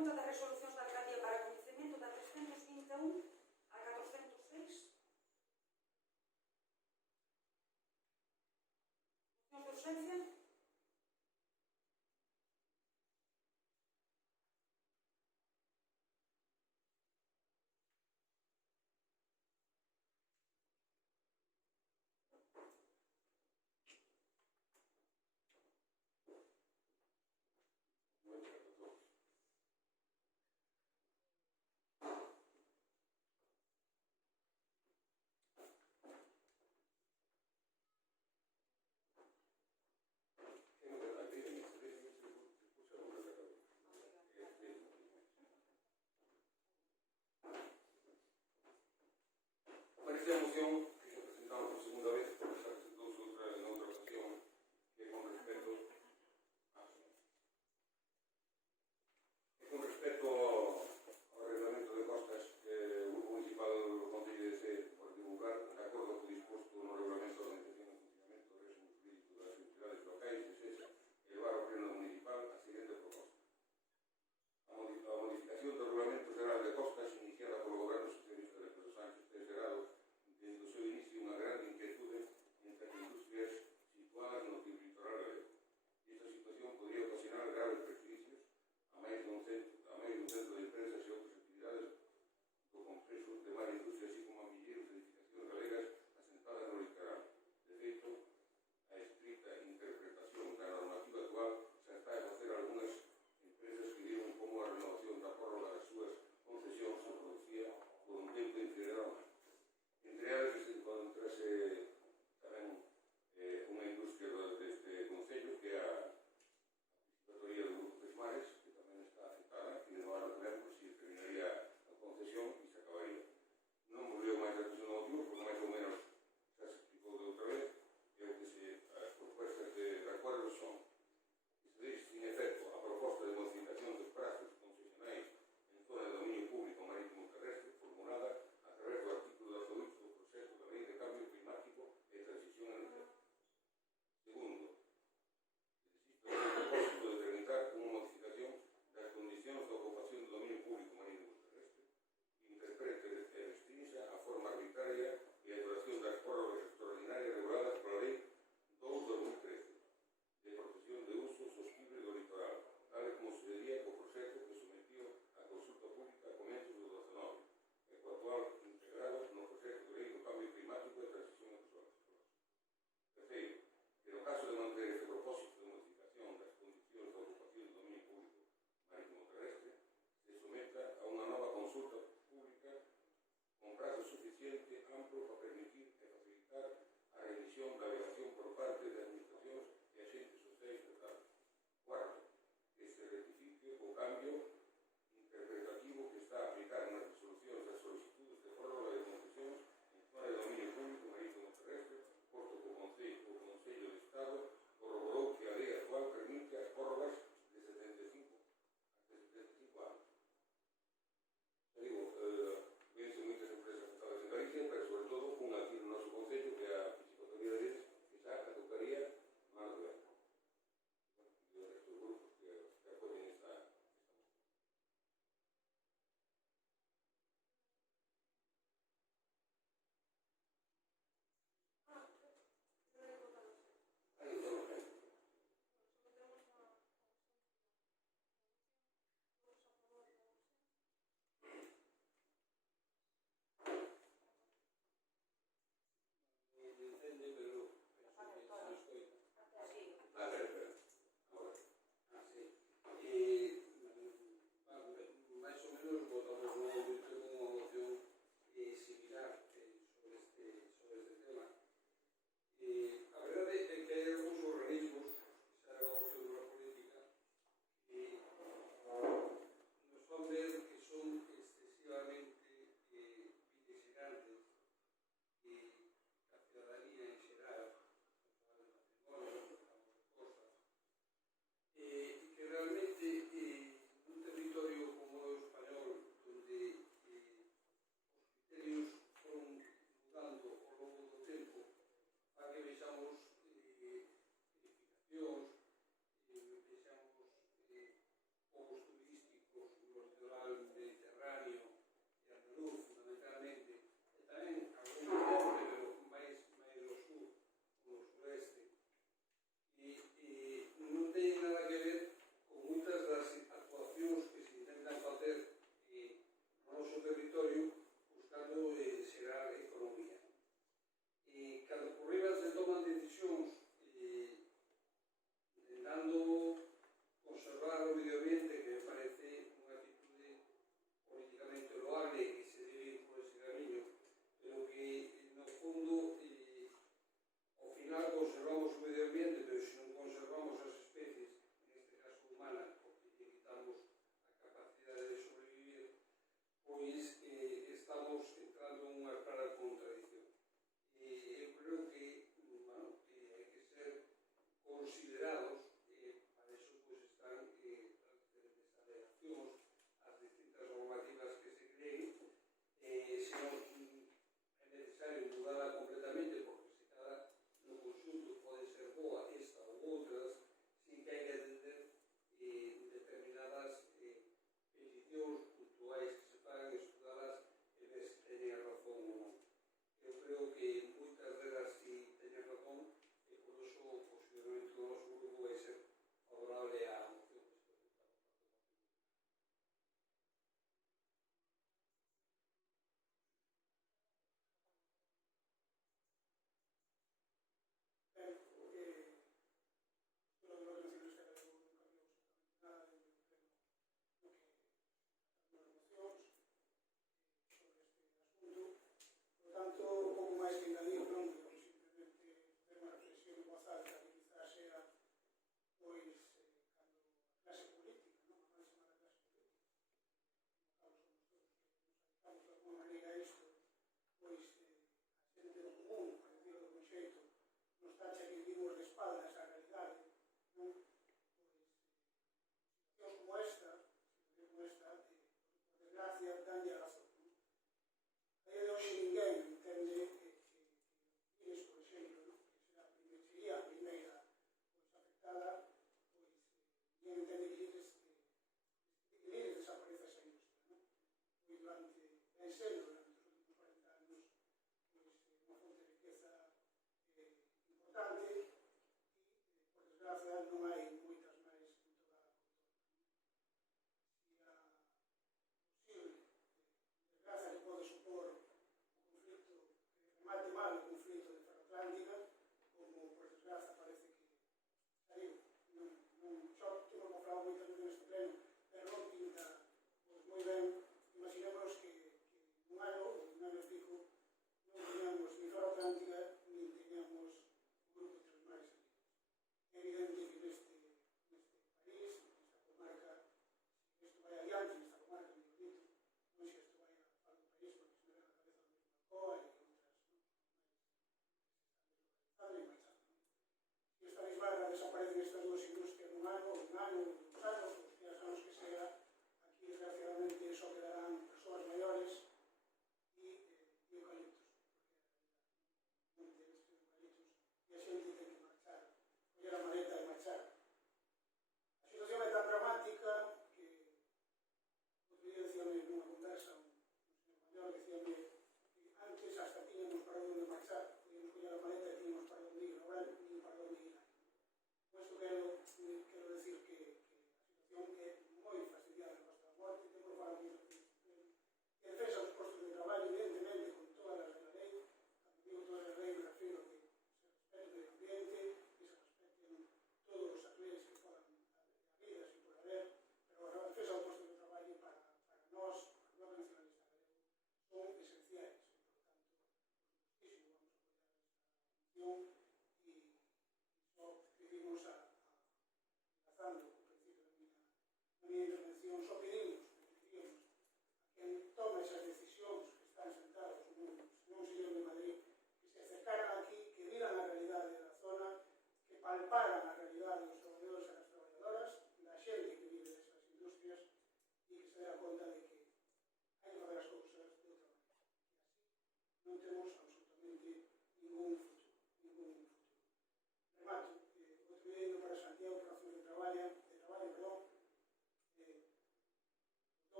conta das resolucións da alcaldía para coñecemento da 321 a 406. Mocións de urxencia. Esta moción que se presentamos por segunda vez, porque se presentó en outra ocasión, que con respecto ao reglamento de costas que o Grupo Municipal do Concello de Sede por divulgar, de acordo co disposto no reglamento de organización e funcionamento do régimen jurídico das entidades locais de SESA, elevar ao Pleno Municipal a seguinte proposta. A modificación do Reglamento Geral de Costas iniciada polo Goberno Socialista de Pedro Sánchez ten gerado desde o seu inicio unha grande inquietude entre as industrias situadas no litoral galego. Esta situación podría ocasionar graves perjuicios a máis dun centro de empresas e outras actividades do complexo de mar industria, así como a milleiros de edificacións galegas asentadas no litoral. De feito, a estricta interpretación da normativa actual xa está a facer algunhas empresas que dieron como a renovación da prórroga das súas concesións se producía por un tempo integral. Entre elas encontrase tamén unha industria deste concello que é a piscatoría do Grupo Tres Mares, que tamén está afectada, que no ano que vem se terminaría a concesión e se acabaría. Non vos leo máis datos no motivo, porque máis ou menos xa se explicou de outra vez, e o que as propuestas de acordo son: que se deixe sin efecto a proposta de modificación dos prazos concesionais en zona de dominio público marítimo terrestre formulada a través do artículo 18 do proxecto da Lei de Cambio Climático e Transición Energética. Segundo, que existe o propósito de tramitar unha modificación das condicións de ocupación do dominio público marítimo terrestre que interprete e restrinja a forma arbitraria e a duración das prórrogas extraordinarias reguladas pola Lei 2/2013 de protección de uso sostible do litoral, tal como sucedía co proxecto que sometió a consulta pública a comenzos do 19, e co actual integrado no proxecto de Lei do Cambio Climático e Transición Ecológica. Terceiro, que no caso de manter este propósito de modificación das condicións de ocupación do dominio público marítimo terrestre, se someta a unha nova consulta pública con prazo suficiente amplo para permitir e facilitar a revisión da alegación por parte de administracións e agentes sociais locales. Cuarto, que se rectifique o cambio interpretativo que está a aplicar nas resolucións das solicitudes de prórroga de concesións en zona de dominio público marítimo terrestre, posto que o Consello de Estado corroborou que a lei actual permite as prórrogas de 75 anos. Digo, vense moitas empresas estadas en Galicia, pero sobre todo unha aquí no noso Concello, que é a piscatoría de Ledes, que xa caducaría no ano que vem. E o resto dos grupos que apoyen esta moción. Aí estamos ben. Entende, pero penso que se nos coita. A ver, espera. Agora. Sí. Máis ou menos votamos no momento unha moción similar sobre este tema. A verdade é que hai algúns organismos que xa levamos en unha política que nos van ver que son excesivamente vigilantes, que a ciudadanía en xeral conservamos o medio ambiente, pero se non conservamos as especies, neste caso humana, porque lle quitamos a capacidade de sobrevivir, pois estamos entrando en unha clara contradición. Eu creo que, bueno, que hai que ser considerados, para iso pois están as diferentes alegacións, as distintas normativas que se creen, se non é necesario mudarla completamente, porque se cada no conxunto pode ser boa esta ou outras, sin que hai que atender determinadas peticións puntuais que se fagan, estudalas e ver se teñen razón ou non. Eu creo que moitas delas si teñen razón e por iso o posicionamento do noso grupo vai ser favorable á moción que se presenta por parte do Partido Popular.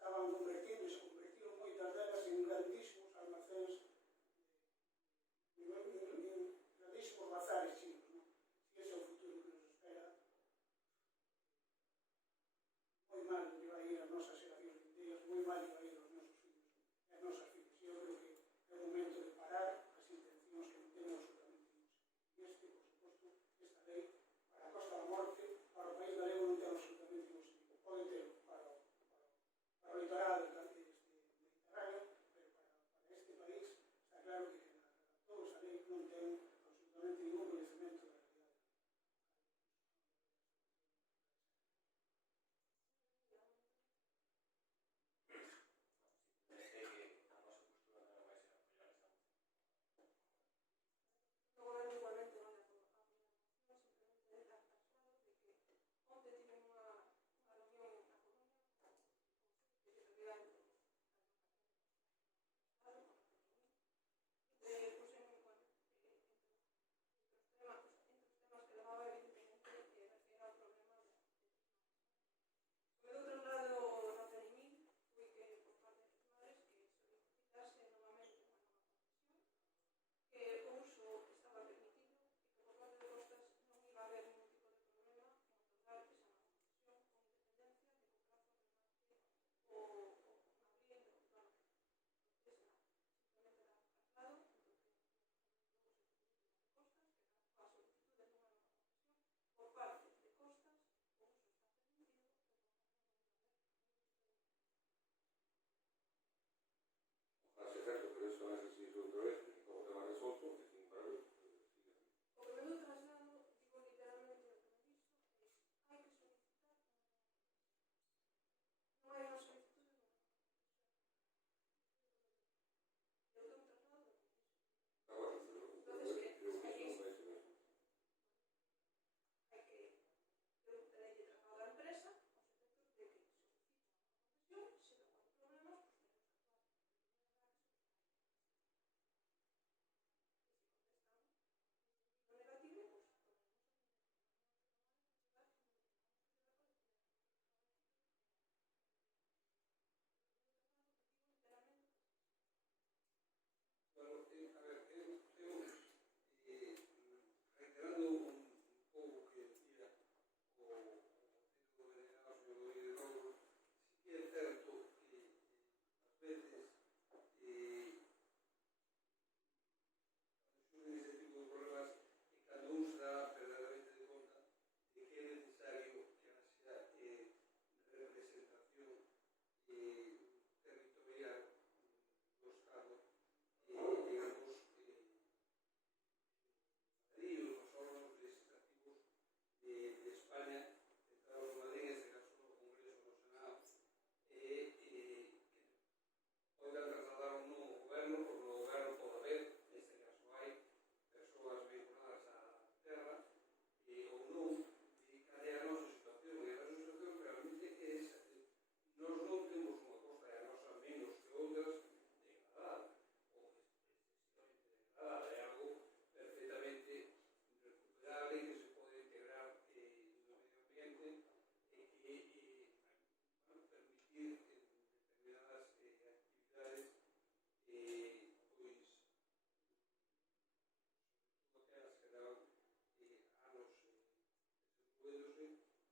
Estaban convertindo, se convertiron moitas delas en grandísimos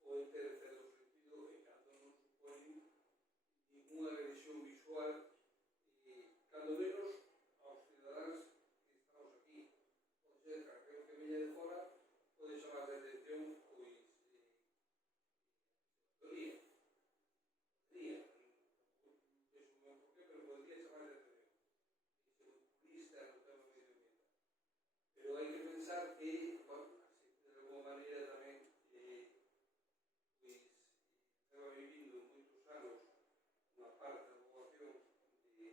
pode ter certo sentido e cando non supoñen ninguna agresión visual, cando menos aos cidadáns que estamos aquí. Pode ser que aquel que veña de fora pode chamar de atención, pois, podría, vexo ben por qué, pero podría chamar de atención. Que se populista no tema medioambiental. Pero hai que pensar que, bueno, así, de alguma maneira tamén, pois, estaba vivindo moitos anos unha parte da poboación de que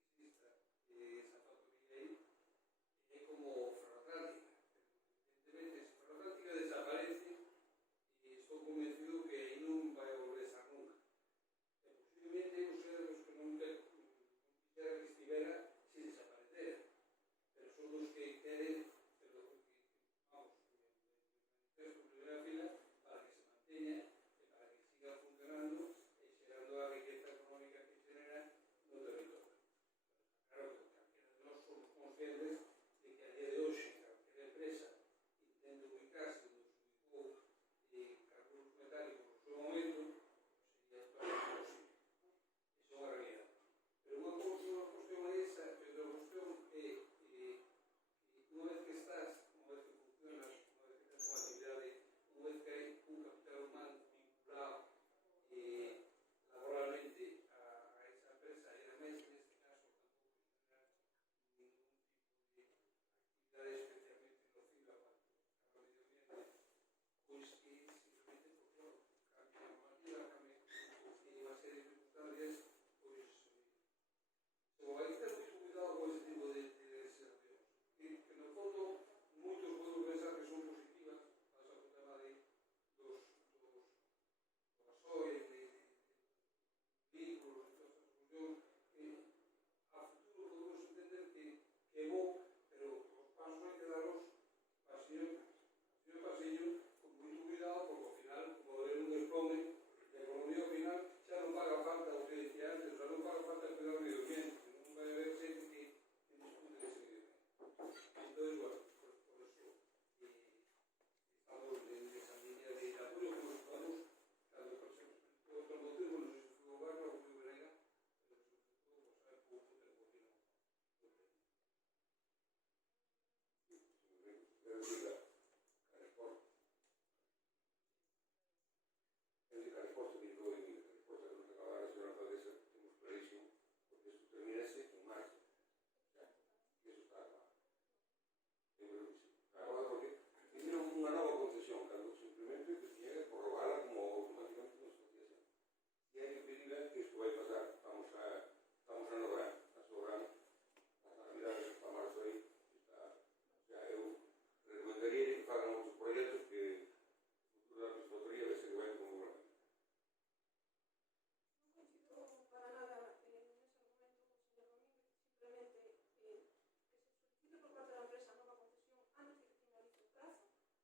exista esa factoría aí, é como Ferroatlántica. Evidentemente, se Ferroatlántica desaparece, estou convencido que aí non vai volver a estar nunca. E posiblemente os servos que nunca quixera que estivera se desaparecera, pero son os que queren, pero vamos, manifesto en primeira fila para que se manteña e para que siga funcionando e xerando a riqueza económica que xera no territorio. Claro que calquera de nós somos conscientes de que a día de hoxe calquera empresa intente ubicarse onde se ubicou carbonos metálicos no seu momento, sería totalmente posible. Esa é unha realidade. Pero unha cuestión é esa, e outra cuestión é unha vez que estás, unha vez que funcionas, unha vez que tens unha actividade, unha vez que hai un capital humano vinculado laboralmente a esa empresa, e ademais neste caso tampouco generar ningún tipo de actividade especialmente nociva para o medio ambiente, pois que simplemente porque, bueno, cambia a normativa, cambia unha serie de circunstancias, pois hai que ter moito cuidado con ese tipo de legislacións. Que no fondo moitos podemos pensar que son positivas, pasa o tema dos gasoil, de vehículos, de todas as cuestións, que a futuro podemos entender que é bo, pero os pasos hai que darlos pasiño a pasiño, con moito cuidado, porque ao final, como de un desplome, a economía ao final xa non paga falta o que decía antes, xa non paga falta cuidar o medio ambiente, non vai haber xente que discute ese medio ambiente. Entón, bueno, por eso estamos en esa línea de apoio como estamos cando, por exemplo, outro motivo, non sei se foi o Barba ou foi o Venega, pero sobre todo, pues, hai pouco tempo que non. Cariporto que llegó en Cariporto que nos acaba de señora alcaldesa, tenemos clarísimo, porque esto terminase en marzo. Y eso está acabado. Yo creo que sí. Acabado porque hicieron una nueva concesión, cuando simplemente tenía que prorrogarla como automáticamente nos hacía siempre. Y hay que pedirle que esto va a pasar. Estamos a lograr, las navidades para marzo ahí. Está, yo recomendaría que hagan otros proyectos que la legislaturía de ese que vayan con gobierno. No coincido para nada en ese argumento, señor Domínguez, simplemente que se solicite por parte da empresa nova concesión antes de que finalice o plazo, ¿vale?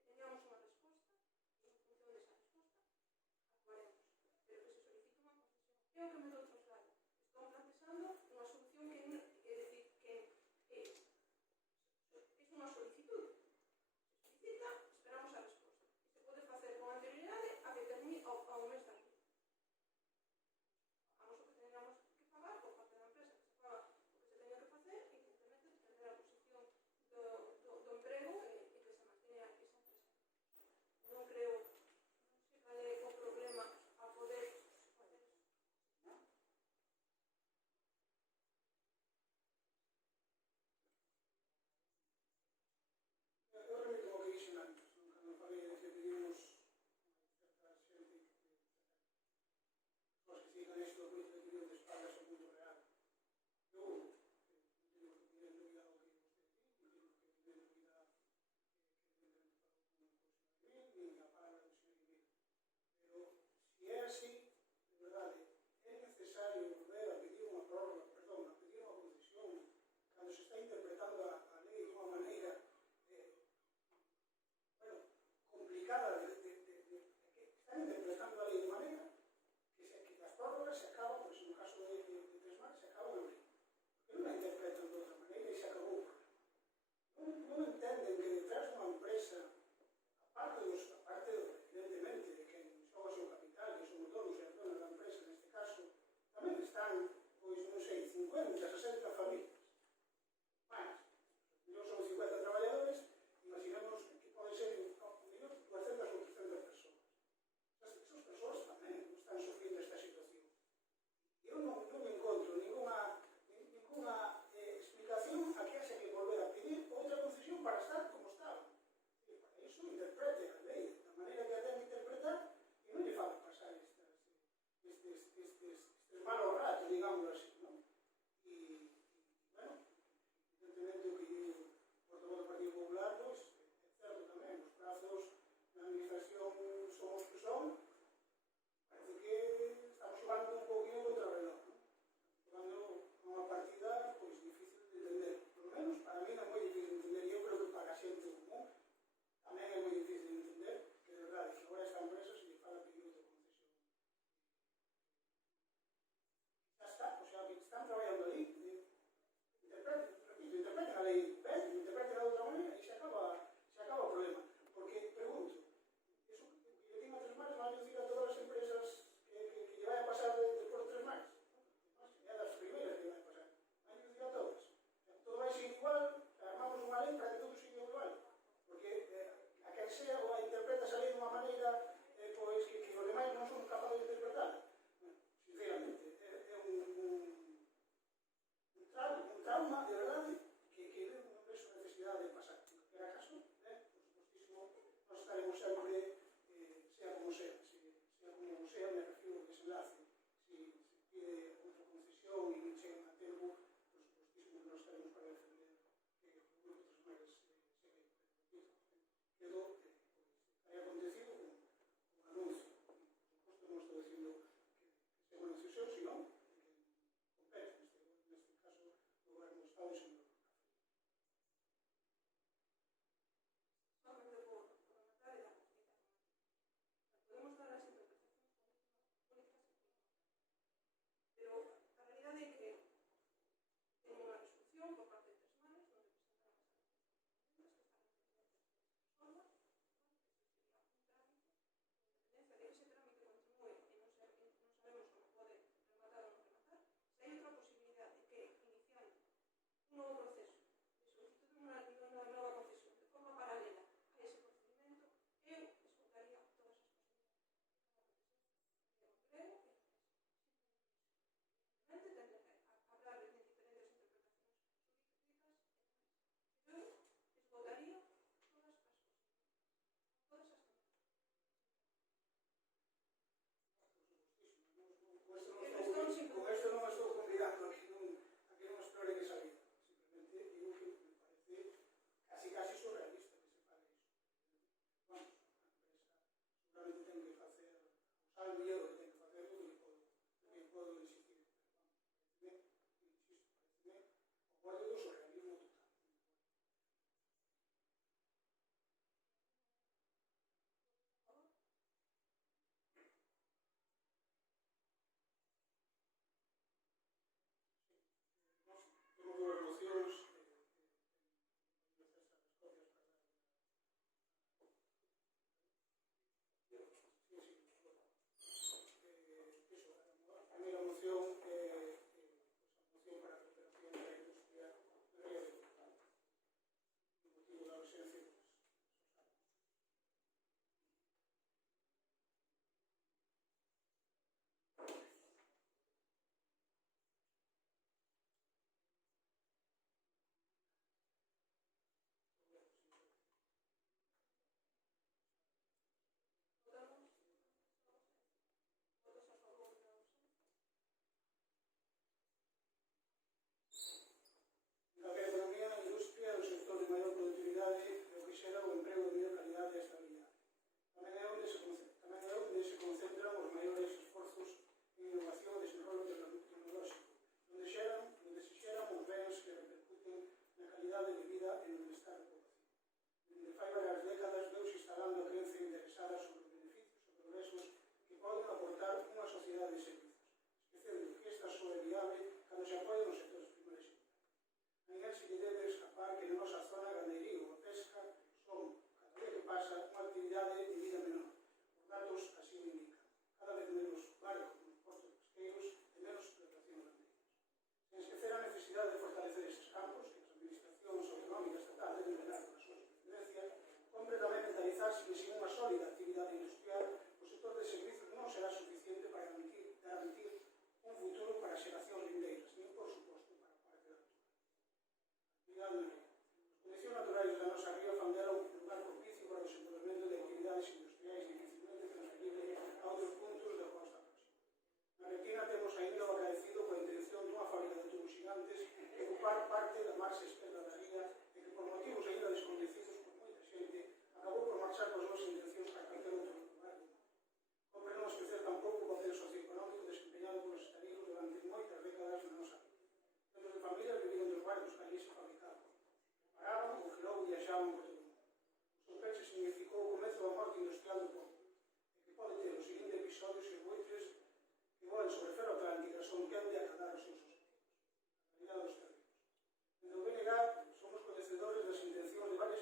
Que teñamos unha resposta e en función desa resposta actuaremos, pero que se solicite unha concesión. É o que me dou traslado. Están plantexando unha solución que é dicir que é unha solicitud. Se solicita, esperamos a resposta. E se pode facer con anterioridade a que termine ao mes de abril. Pagamos o que teníamos que pagar por parte da empresa, que se paga o que se teña que facer e que simplemente defender a posición do emprego e que se manteña esa empresa. Non creo, non sei cal é o problema a poder facer iso. quedou que hai acontecido un anuncio. Por suposto, non estou dicindo que sea unha decisión, sino que compete, neste caso, o Goberno do Estado e señor. Solamente por rematar e dar respeto. Podemos dar as interpretacións políticas que queramos. Pero a realidade é que ten unha resolución por parte de 3 mares onde presentaron as alegacións que estaban pendientes de todas as formas, que isto sería un trámite, con independencia de que ese trámite continúe e non sabemos como pode rematar ou non rematar. Se hai outra posibilidade que iniciando un novo proceso de solicitud dunha nova concesión de forma paralela a ese procedimento, eu esgotaría todas as posibilidades. Creo que habrá diferentes interpretacións xurídicas, eu esgotaría todas as posibilidades. Todas as posibilidades. Con esto non estou convidando a que non explore esa vida. Simplemente digo que me parece casi surrealista que se faga iso. Vamos, a empresa seguramente ten que facer, sabe mellor que ten que facer do que podo exigir. Pero, pareceme o borde do surrealismo total. Temos dúas mocións a primeira moción é a moción para a cooperación da industria de Río de Portugal. O motivo da urxencia Votamos votos a favor da urxencia. Calquera economía, a industria é o sector de maior productividade e o que xera o emprego de mellor calidade e estabilidade. Tamén é onde se concentran os maiores esforzos en innovación e desenvolvemento tecnolóxico, onde se xeran os bens que repercuten na calidade de vida e no bienestar da poboación. Dende fai varias décadas veus instalando a crenza interesada sobre os beneficios e progresos que poden aportar unha sociedade de servizos, esquecendo que esta só é viable cando se apoia nos sectores primarios e secundarios. A ninguén se lle debe escapar que na nosa zona a gandería ou a pesca son, cada día que pasa, unha actividade de vida menor. Os datos así o indican. Cada vez menos barcos nos portos pesqueiros e menos explotación gandeira. Sen esquecer a necesidade de fortalecer estes campos, que as administracións autonómicas estatal deben velar polas súas competencias, compre tamén mentalizarse que sin unha sólida actividade industrial o sector de servizos non será suficiente para garantir un futuro para as xeracións vindeiras, nin, por suposto, para o Parque da Natura. Actividade do río. As condicións naturais da nosa ría fan dela un lugar propicio para o desenvolvemento de actividades industriais dificilmente transferible a outros puntos da costa próxima. Na Retina temos ainda o acaecido coa intención dunha fábrica de tubos gigantes que ocupar parte da marxa esquerda da ría e que por motivos ainda descoñecidos por moita xente acabou por marchar coas súas intencións para calquer outro lugar do mundo. Compre non esquecer tampouco o papel socioeconómico desempeñado polos estaligos durante moitas décadas na nosa vida. Centros de familias viviron dos barcos que allí se fabricaban. Paraban ou que logo viaxaban por todo o mundo. O seu peche significou o comezo da morte industrial do povo e que pode ter o seguinte episodio se buitres que voen sobre Ferro Atlántica son quen de acadar os seus objetivos. A realidade dos terribles. Dende o BNG somos coñecedores das intencións de varias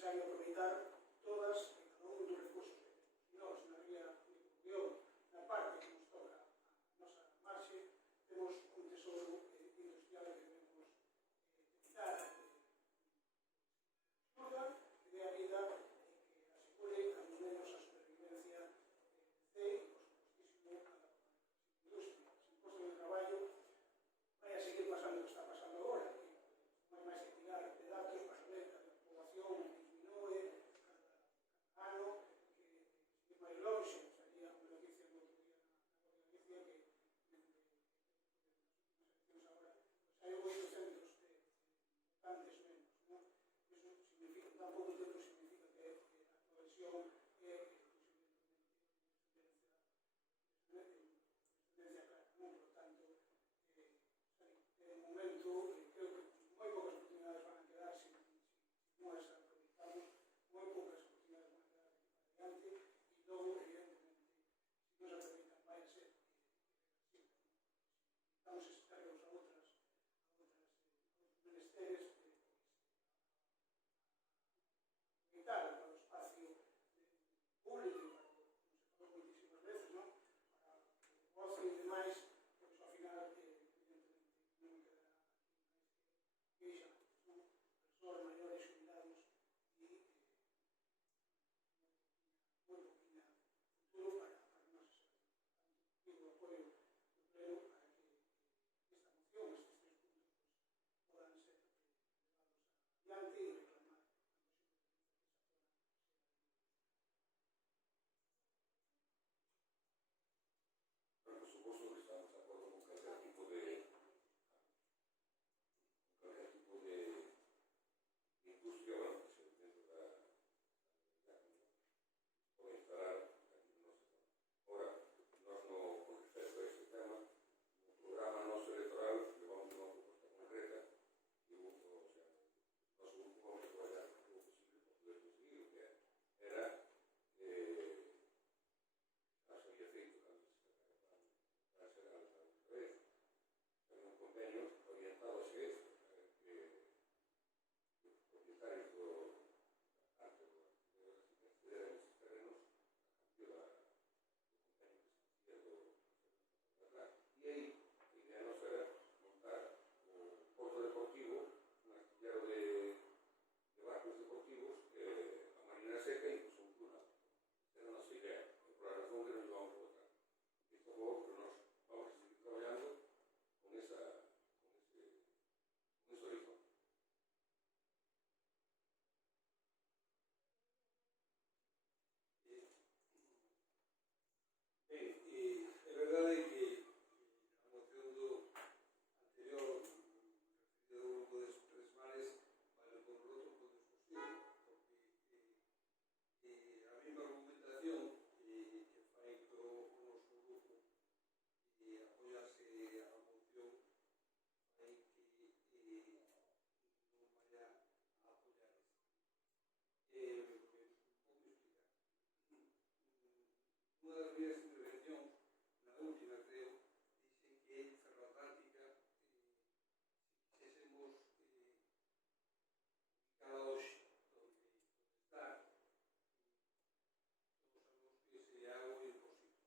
necesario aproveitar todas e cada un dos recursos que temos. E nós, na ría de Corcubión, na parte que nos toca a nosa marxe, temos un tesouro industrial que debemos utilizar que dé a vida e que asegure a menos a supervivencia de e, por supuestísimo, a industria. Sin posto de traballo vai a seguir pasando o que está pasando agora, que non hai máis que tirar de datos para ver que a poboación disminúe cada ano, que se máis longe, salía unha noticia no outro día na Galicia que agora hai 800 votantes menos, non? Iso significa, tan pouco tempo significa que a cohesión é tendencia clara, non? Por lo tanto, de momento, creo que moi poucas oportunidades van a quedar se non as aproveitamos, moi poucas oportunidades van a quedar aquí para adiante e logo, evidentemente, se non se aproveitan vai a ser irreversible. Estamos externos a outros menesteres, aproveitar para o espacio público, para o que se falou moitísimas veces, non? Para o ocio e demais, pois ao final, evidentemente, non me quedará queixa, non? Persoas maiores, cuidados e moi poquinha futuro para nós. Pido o apoio do Pleno para que esta moción, estes 3 puntos, podan ser levados adiante e reclamar Por suposto que estamos de acordo con calquer tipo de industria, bueno, que se dentro da pode instalar aquí no noso tema. Ahora, nós no con respecto a este tema, no programa noso electoral levamos unha proposta concreta que o sea, noso grupo vamos a traballar todo o posible para poder conseguir o que era xa se había feito cando se para ser a outra vez. Había un convenio orientado a SES que os propietarios do parte de acceder a estes terrenos a cambio do convenio que se facía do atrás. E aí, a idea nosa era montar o porto deportivo, un astillero de barcos deportivos, a marina seca e incluso un túnel. Era a nosa idea, e por a razón que non llevamos a votar. Isto foi que nós vamos a seguir traballando con ese horizonte. Ben, é verdade que a moción do anterior referido ao grupo de Tres Mares vale con roto todo es posible, porque a mesma argumentación que fai que o noso grupo apoiase a moción fai que non vaya a apoiar esta. Vou explicar. Unha das minhas intervencións, na última creo, dixen que Ferroatlántica, se quixésemos cada hoxe donde está, todos sabemos que sería algo imposible.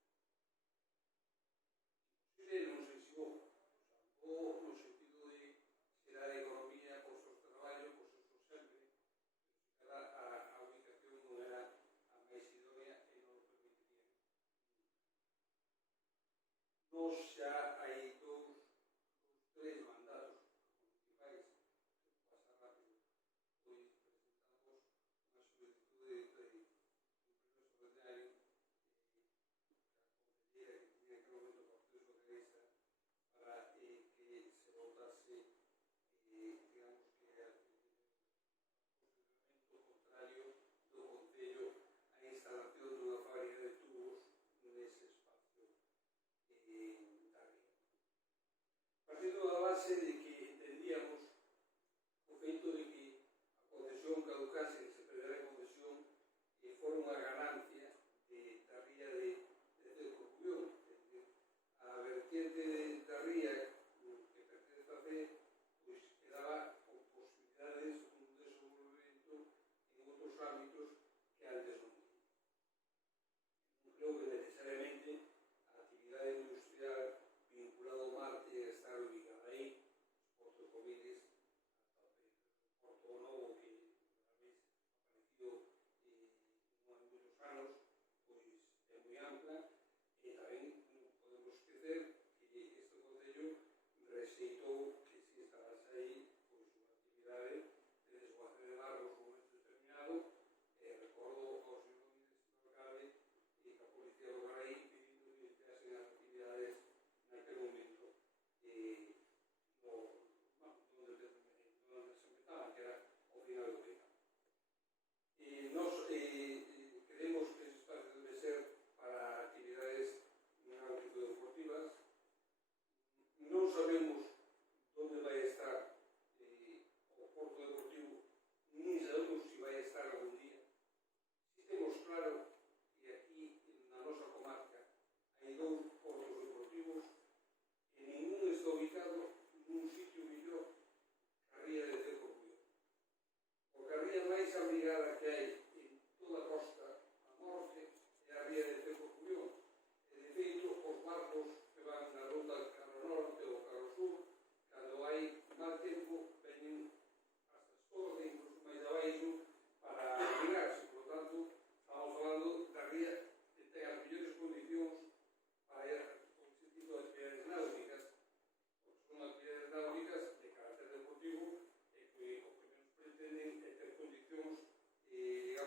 Imposible non sei se vou, no sentido de xerar economía, postos de traballo, pois eso sempre, pero a ubicación non era a máis idónea e non o permitiría. Nos xa hai 3 mandatos municipais, que pasa rápido, pois presentamos unha solicitud de empleo extraordinario que a conselleira que tiña que momento o Partido Socialista para que se votase, digamos que o contrario do Concello a instalación dunha fábrica de tubos nese espacio da ría. Partindo da base de que entendíamos o feito de que a concesión caducase, que se perdera a concesión, fora unha ganancia da ría de Corcubión. A vertiente da ría que pertence a FE, pois quedaba con posibilidades dun desenvolvemento en outros virada que hai en toda a costa a norte é a ría de Tecos-Cubión. E, de feito, os barcos que van na ruta cara ao norte ou cara ao sur, cando hai mal tempo, veñen hasta Estorda, incluso máis abaixo, para migrarse. Por lo tanto, estamos falando da ría que ten as mellores condicións para ir con ese tipo de actividades náuticas, porque son actividades náuticas de carácter deportivo e que o que menos pretenden é ter condicións, digamos,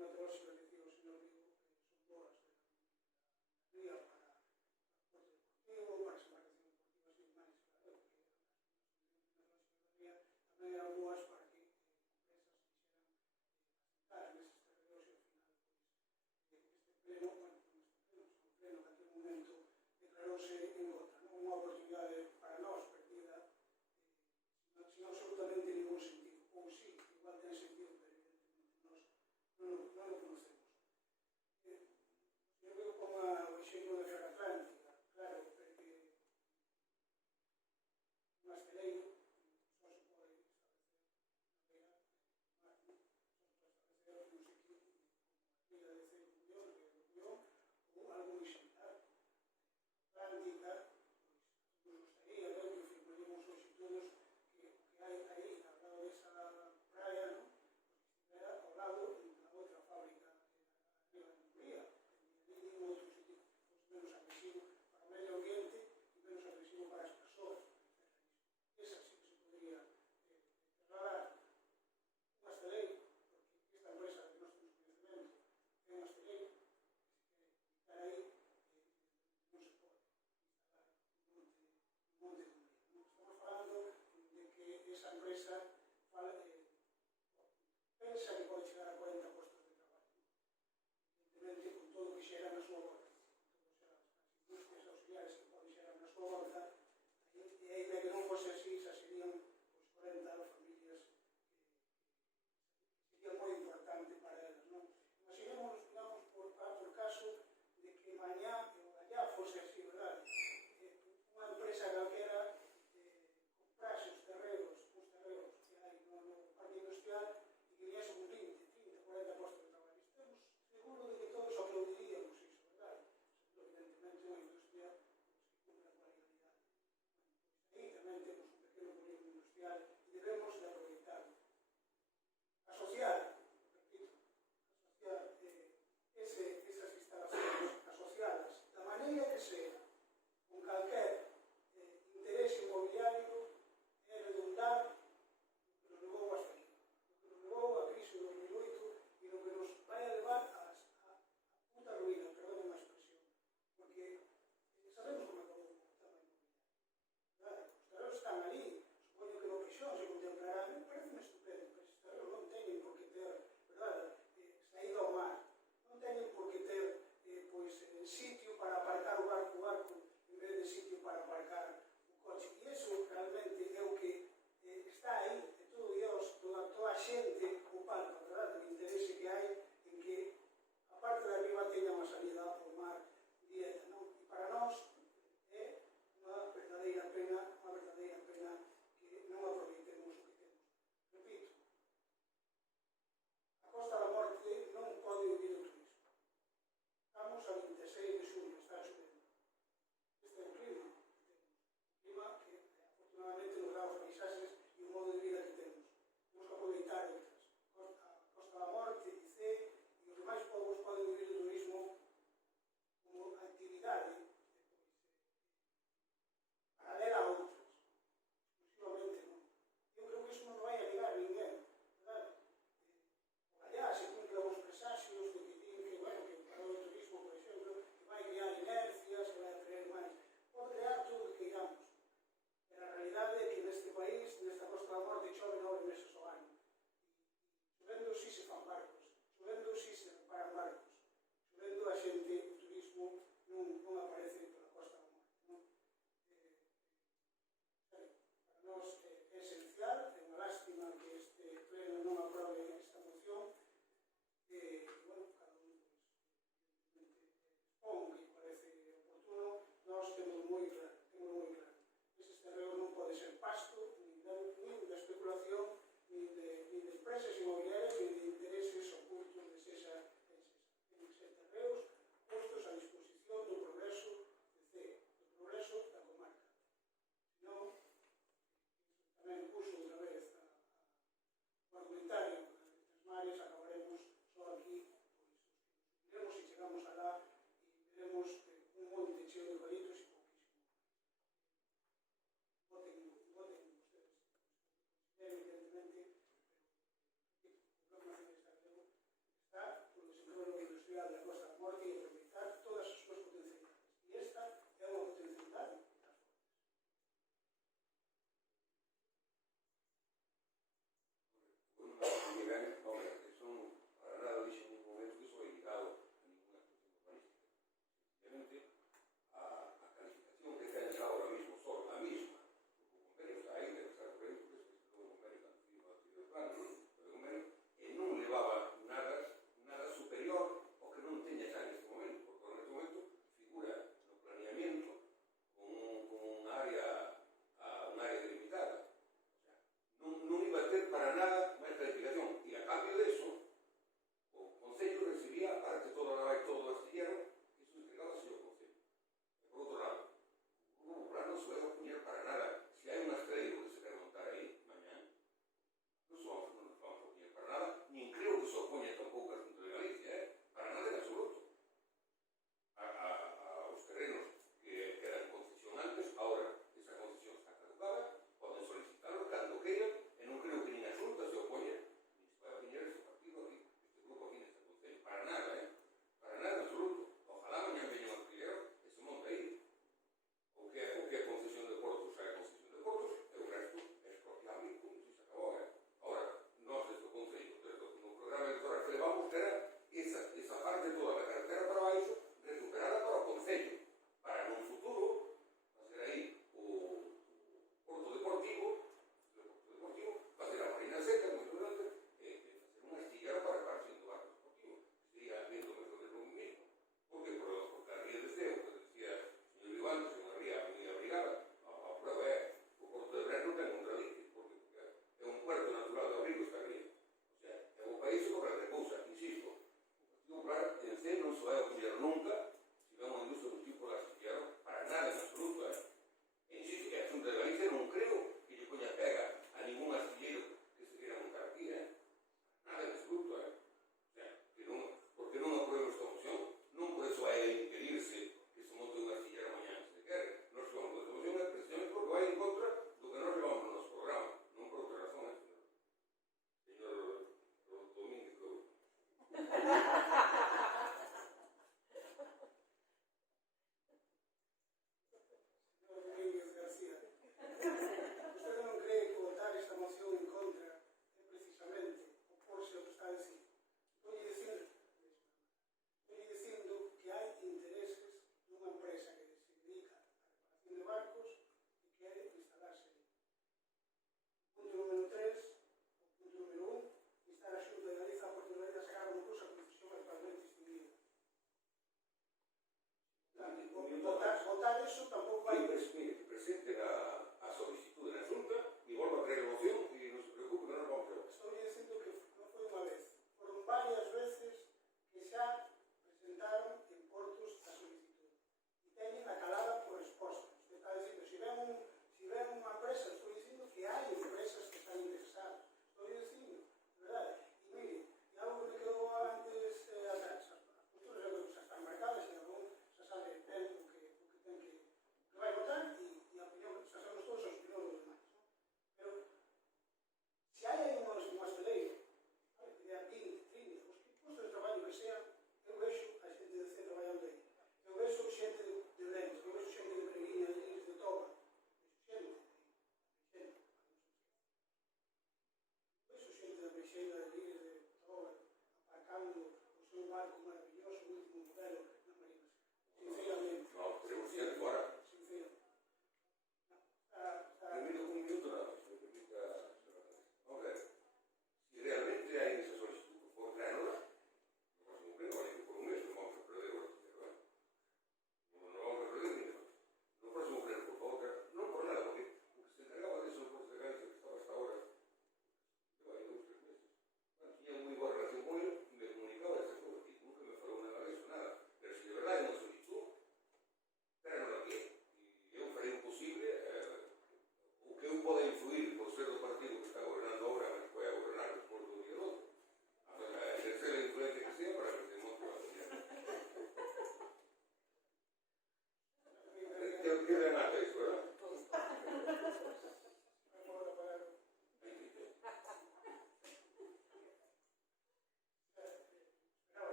climatolóxicas, decía o señor Vigo, son boas de ría para transporte deportivo, para as embarcacións deportivas e humanas, claro, porque as climatolóxicas da ría tamén eran boas para que empresas quixeran asentar neses territorios e ao final, este pleno, bueno, non este pleno, sino o pleno que aquel momento declarouse en contra, non unha oportunidade para nós perdida, sin absolutamente ningún sentido. Ou sí, igual ten sentido, pero evidentemente nós non o conocemos. Eu veo como o exemplo de Ferro Atlántica, claro, porque un asteleiro só se pode establecer na beira mar, só se pode establecer nun sitio como a ría de Ceuta, Río do Cullón, ou algo moi similar. Atlántica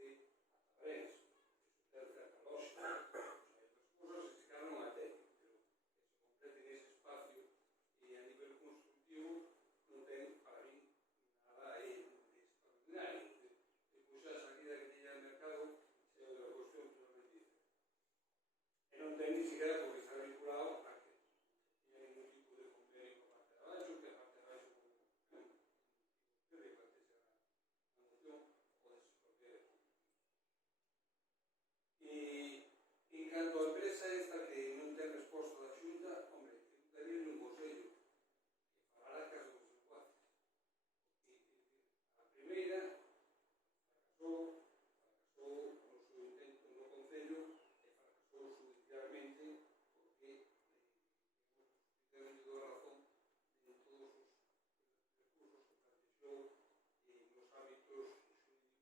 ben, ten certa lógica, hai outras cousas que se calhar non a teñen, pero que se completen ese espacio e a nivel constructivo non ten, para mí, nada extraordinario. Depois a salida que teña al mercado é outra cuestión totalmente diferente. E non ten ni siquiera por estar vinculado a que teña ningún tipo de convenio con a parte de abaixo, que a parte de abaixo que plantexa a moción pode se propia. E en canto a empresa esta que non ten resposta da Xunta, hombre, eu daría un consello que falara caso dos secuaces. A primeira fracasou no seu intento no Concello e fracasou judicialmente porque temos toda a razón en todos os recursos que plantexou nos hábitos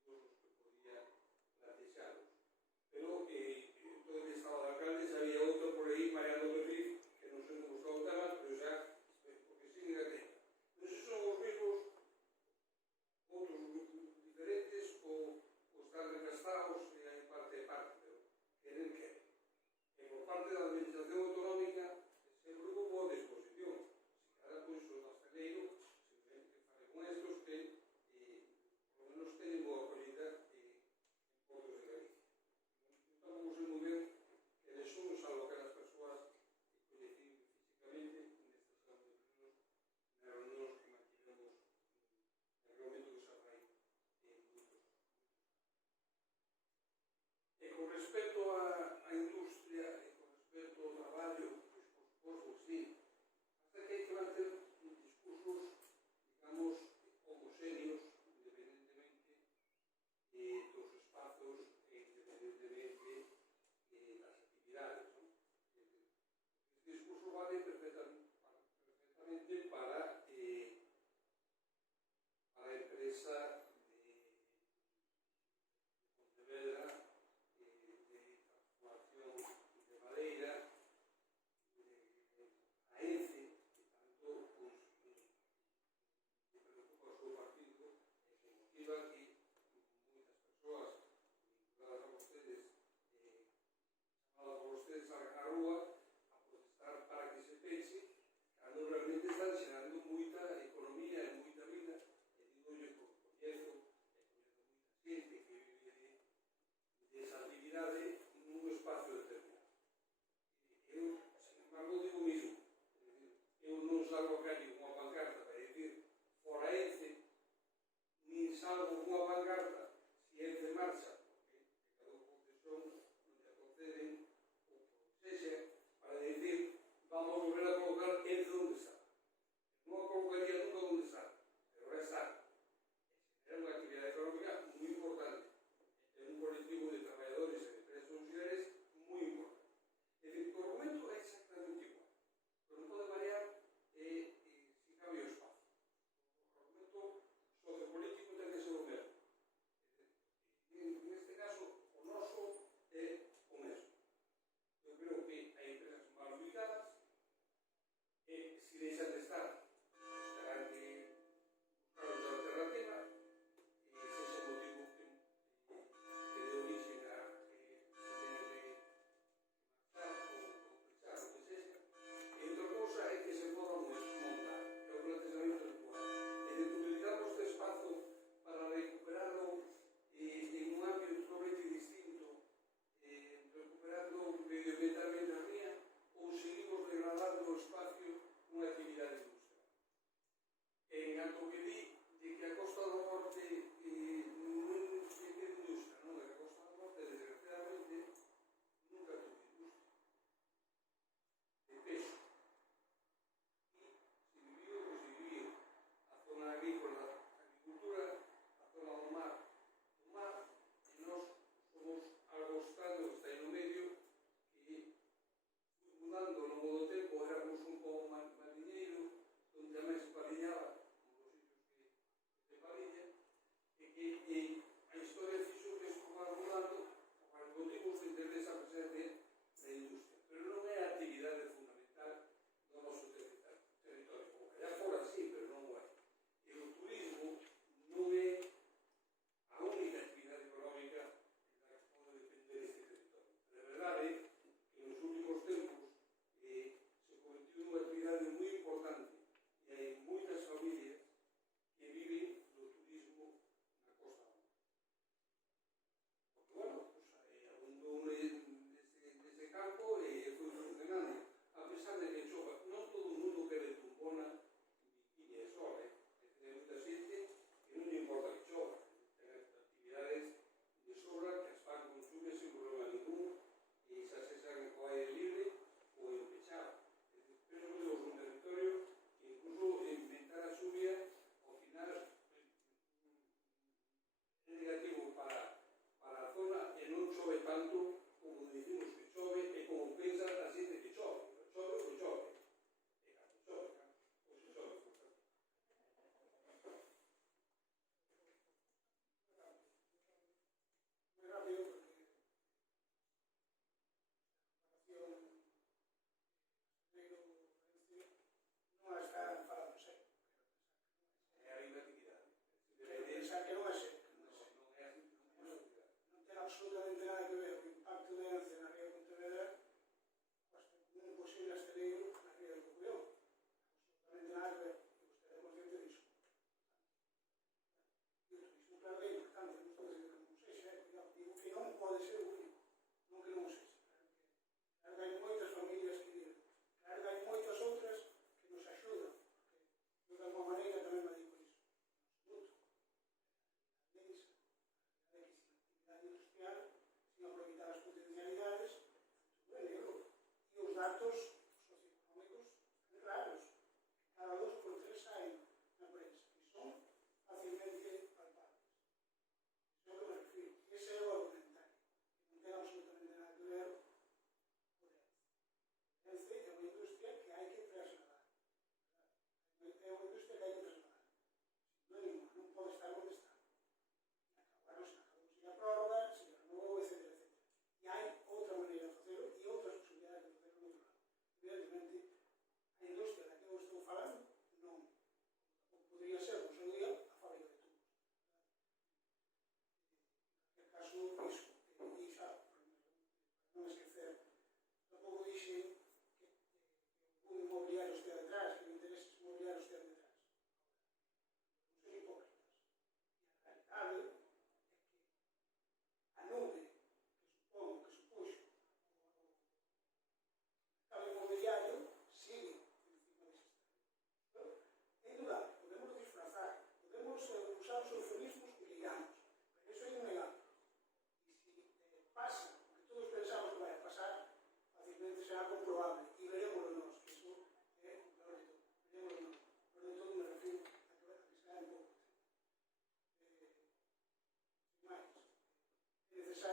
xurídicos os que podía plantexalos. Pero todo que estaba de alcaldes había outro por aí mareando o perfil que non sei como está o tema, pero xa porque siguen a teña. Non sei se son os mesmos outros diferentes ou están recastados e hai parte e parte, pero queren. E por parte da Administración Autonómica ese grupo pon a disposición. Se cada pois o hosteleiro simplemente que fale con estos que por lo menos teñen boa acollida en Portos de Galicia. Tampouco sei moi ben que son, salvo que as persoas que coñecín físicamente nestas reunións que mantivemos en reunión que se fai en moitos. E con respecto á industria e con respecto ao traballo, pois por suposto sí, hasta que hai que manter discursos, digamos, homogéneos, independentemente dos espazos e independentemente das actividades. Este discurso vale perfectamente para a empresa de Pontevedra de transformación de madeira, a ENCE, que tanto me preocupa o seu partido e que motiva que moitas persoas vinculadas a vostedes, chamadas por vostedes a rúa a protestar para que se peche, cando realmente están xerando moita economía e moita vida, e digo yo porque coñezo moita xente que vive desa actividade nun espacio determinado. Eu, sin embargo, digo mismo, eu non salgo a calle con unha pancarta para dicir fora ENCE, nin salgo con unha pancarta si ENCE marcha, porque cada concesión non te conceden ou sexa para dicir vamos a volver a colocar ENCE onde está. Non a colocaría nunca onde está, pero vai estar. É unha actividade económica moi importante. É un colectivo de traballadores e de empresas auxiliares moi importante. É dicir, o argumento é exactamente igual, pero non pode variar se cambia o espazo. O argumento sociopolítico ten que ser o mesmo. Neste caso, o noso é o mesmo. Eu creo que hai empresas mal ubicadas e se deixan de estar, terán que buscar outra alternativa e ese é o motivo que dé origen a que se teña que marchar ou pechar o que sexa. E outra cousa é que se podan montar, é o planteamento actual. É de utilizamos este espazo para recuperarlo en un ámbito totalmente distinto, recuperando medioambientalmente a ría, ou seguimos degradando o espacio nunha actividade industrial. En canto que di de que a Costa do Norte non é industria, non é que a Costa do Norte, desgraciadamente, nunca tuvo industria de peso. E se viviu, pois viviu a zona agrícola, a agricultura, a zona do mar, e nós somos algo estando que está aí no medio, que fui mudando ao longo do tempo, éramos un pouco mariñeiro, onde tamén se paliñaba, como os sitios que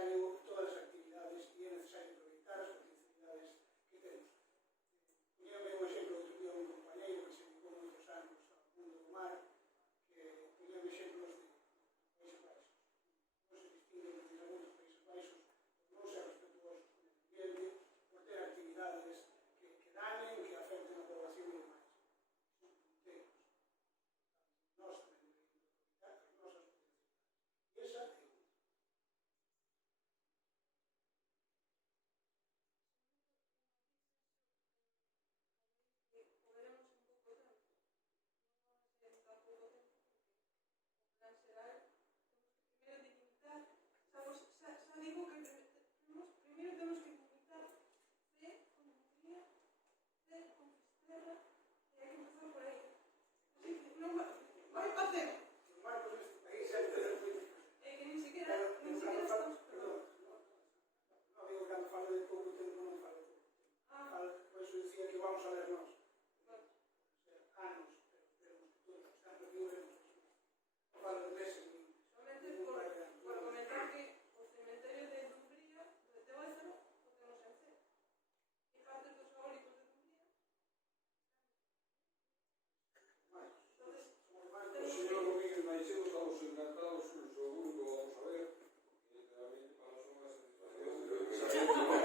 necesario todas as actividades e é necesario aproveitar as potencialidades que temos. Poñeme un exemplo outro día un compañeiro que se dedicou moitos anos ao mundo do mar, que poñeme exemplos de Países Baixos. Non se distinguen precisamente os Países Baixos por non ser respetuosos con o ambiente, por ter actividades que danen, que afecten a población e demais. Son punteros. Nós tamén deberíamos aproveitar as nosas potencialidades. E esa é unha. Que poderemos en pouco tempo. Non vai ser en tan pouco tempo porque o plan xeral temos que primeiro delimitar. Xa digo que primeiro temos que delimitar C con Dumbría, C con Fisterra e hai que empezar por aí. Así que non vai facer. Os marcos neste país é ter políticos. É que nin sequera estamos... Perdón. Non digo que cando falo de pouco tempo non falo de pouco tempo. Por iso dicía que vamos a ver nós. Anos, pero no futuro, sempre que veremos eso. Non falo de meses, Solamente por comentar que o cementerio de Dumbría, de Teófilo, o temos en C. E partes dos eólicos de Dumbría. Entonces, somos máis O señor Domínguez Maixeu estamos encantados con o seu grupo, vamos a ver, e realmente para nós é unha satisfacción.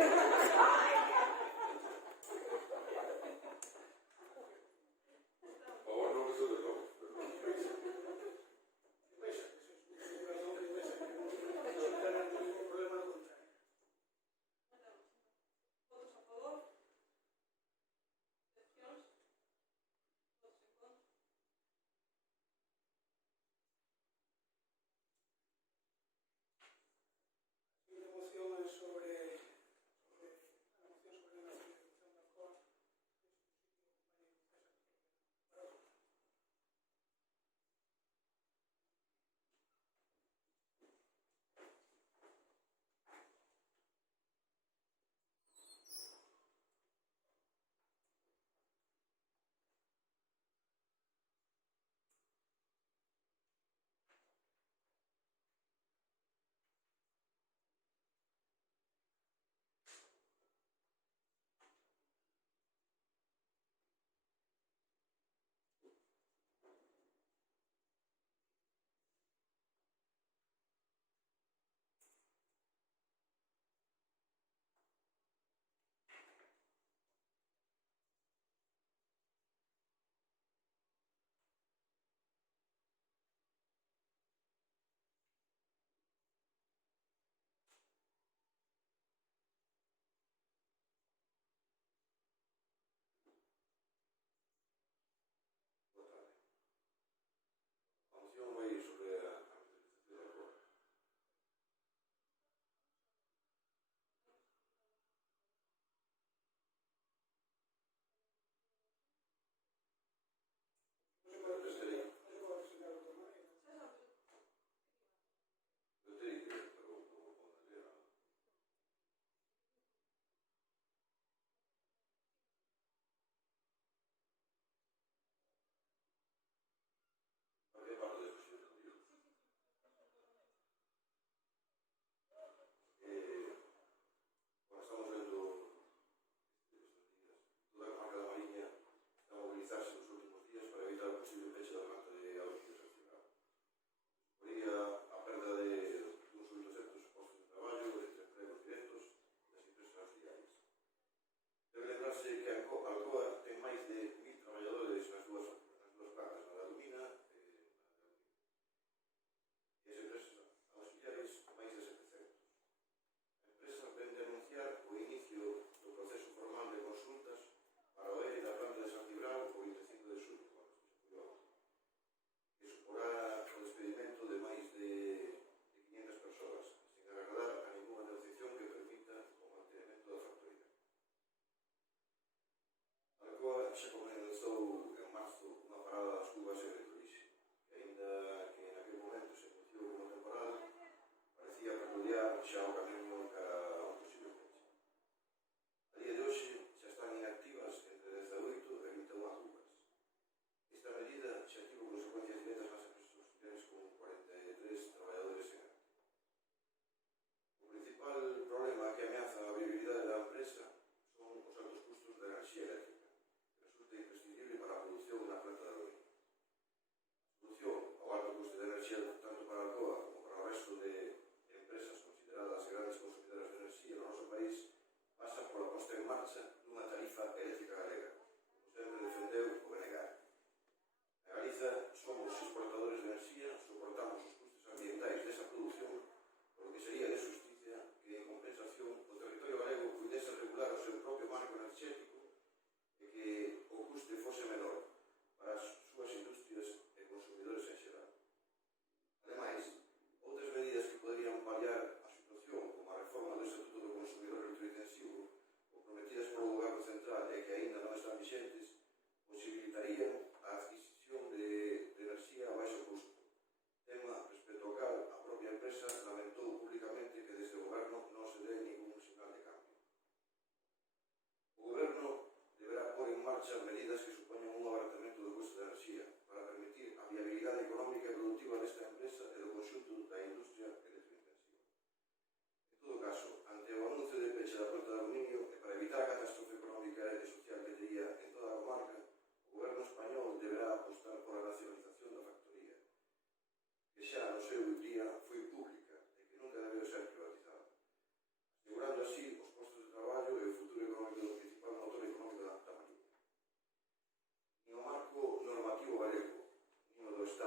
Por favor, non me soube logo. vexa, perdón, que vexa, que non ten ningún problema no contrario. votos a favor, abstencións, votos en contra. A moción é sobre a moción sobre a nacionalización da COA.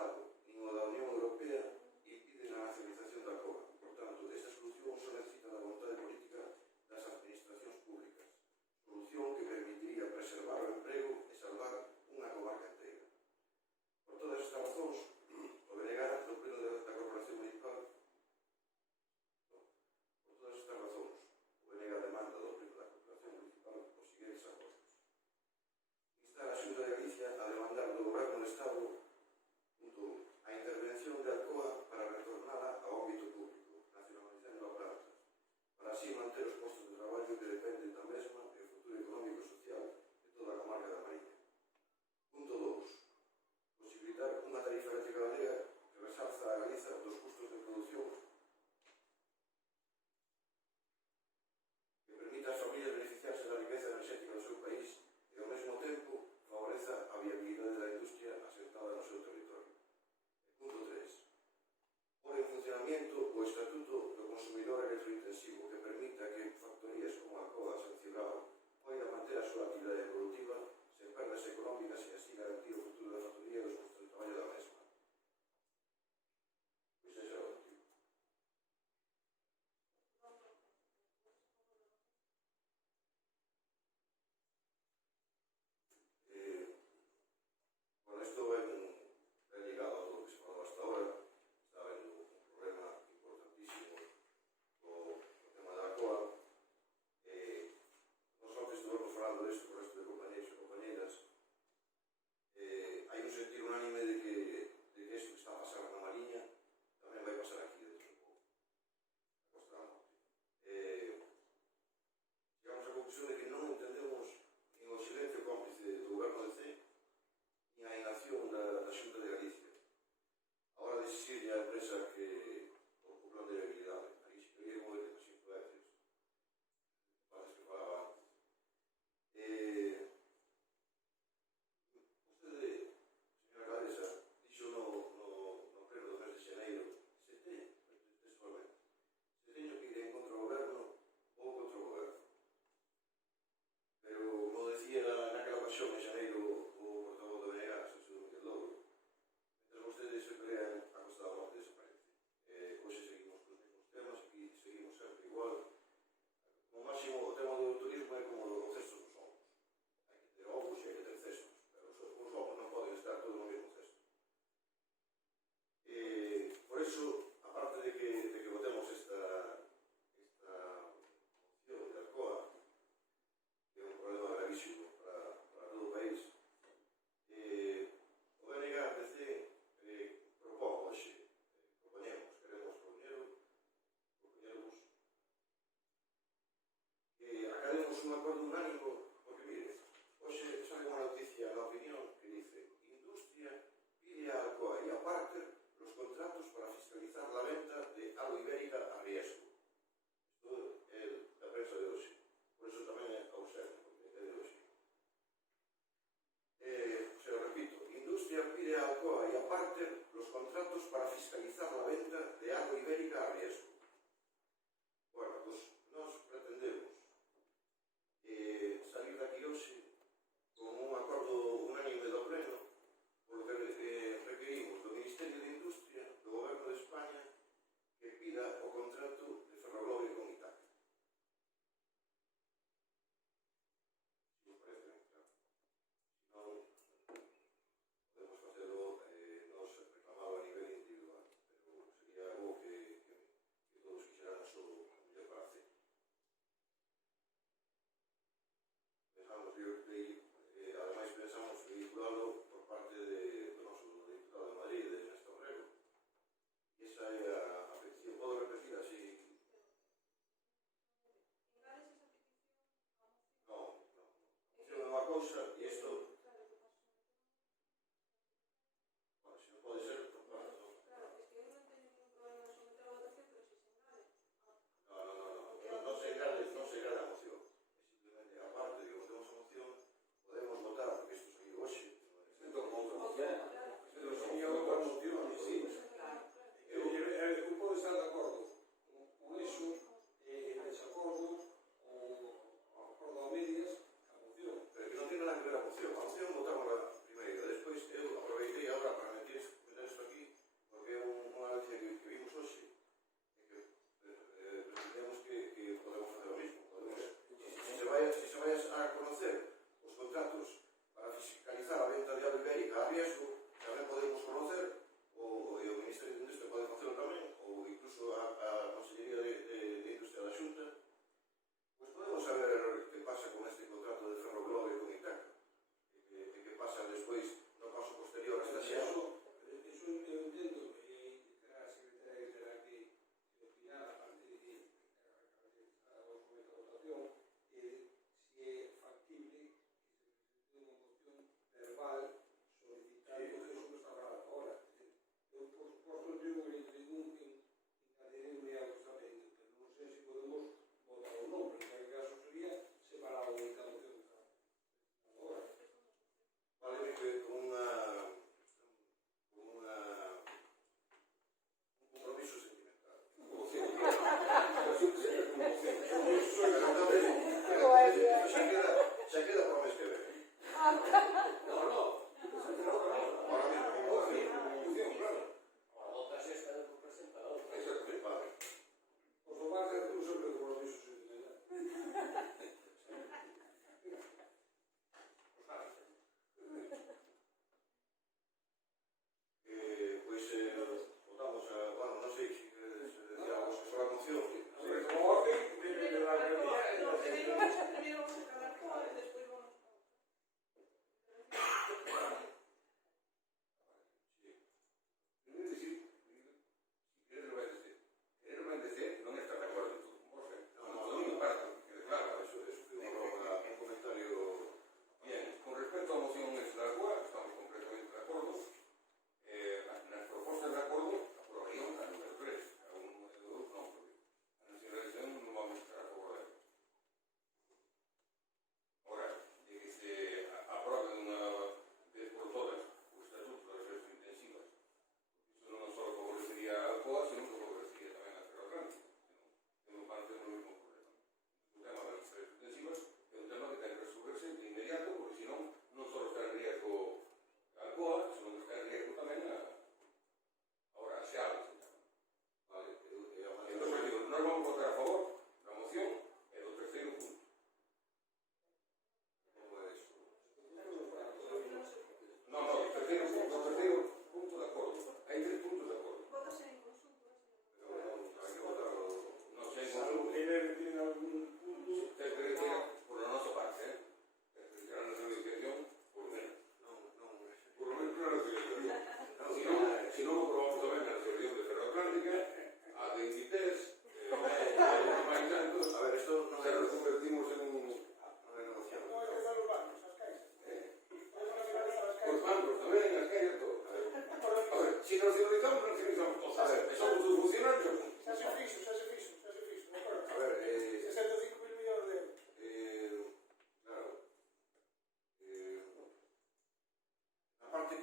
Estado nin o da Unión Europea impiden a nacionalización da COA. Por tanto, esta solución só necesita da vontade política das administracións públicas. Solución que permitiría preservar o emprego e salvar unha comarca inteira. Por todas estas razóns, o BNG do Pleno da Corporación Municipal demanda do Pleno da Corporación Municipal os seguintes acordos. Instar a Xunta de Galicia a demandar do Goberno do Estado, punto 1, si nacionalizamos todos. A ver, Somos os funcionarios. Xa se fixo, de acordo? a ver, 65.000 millóns de euros. claro, a parte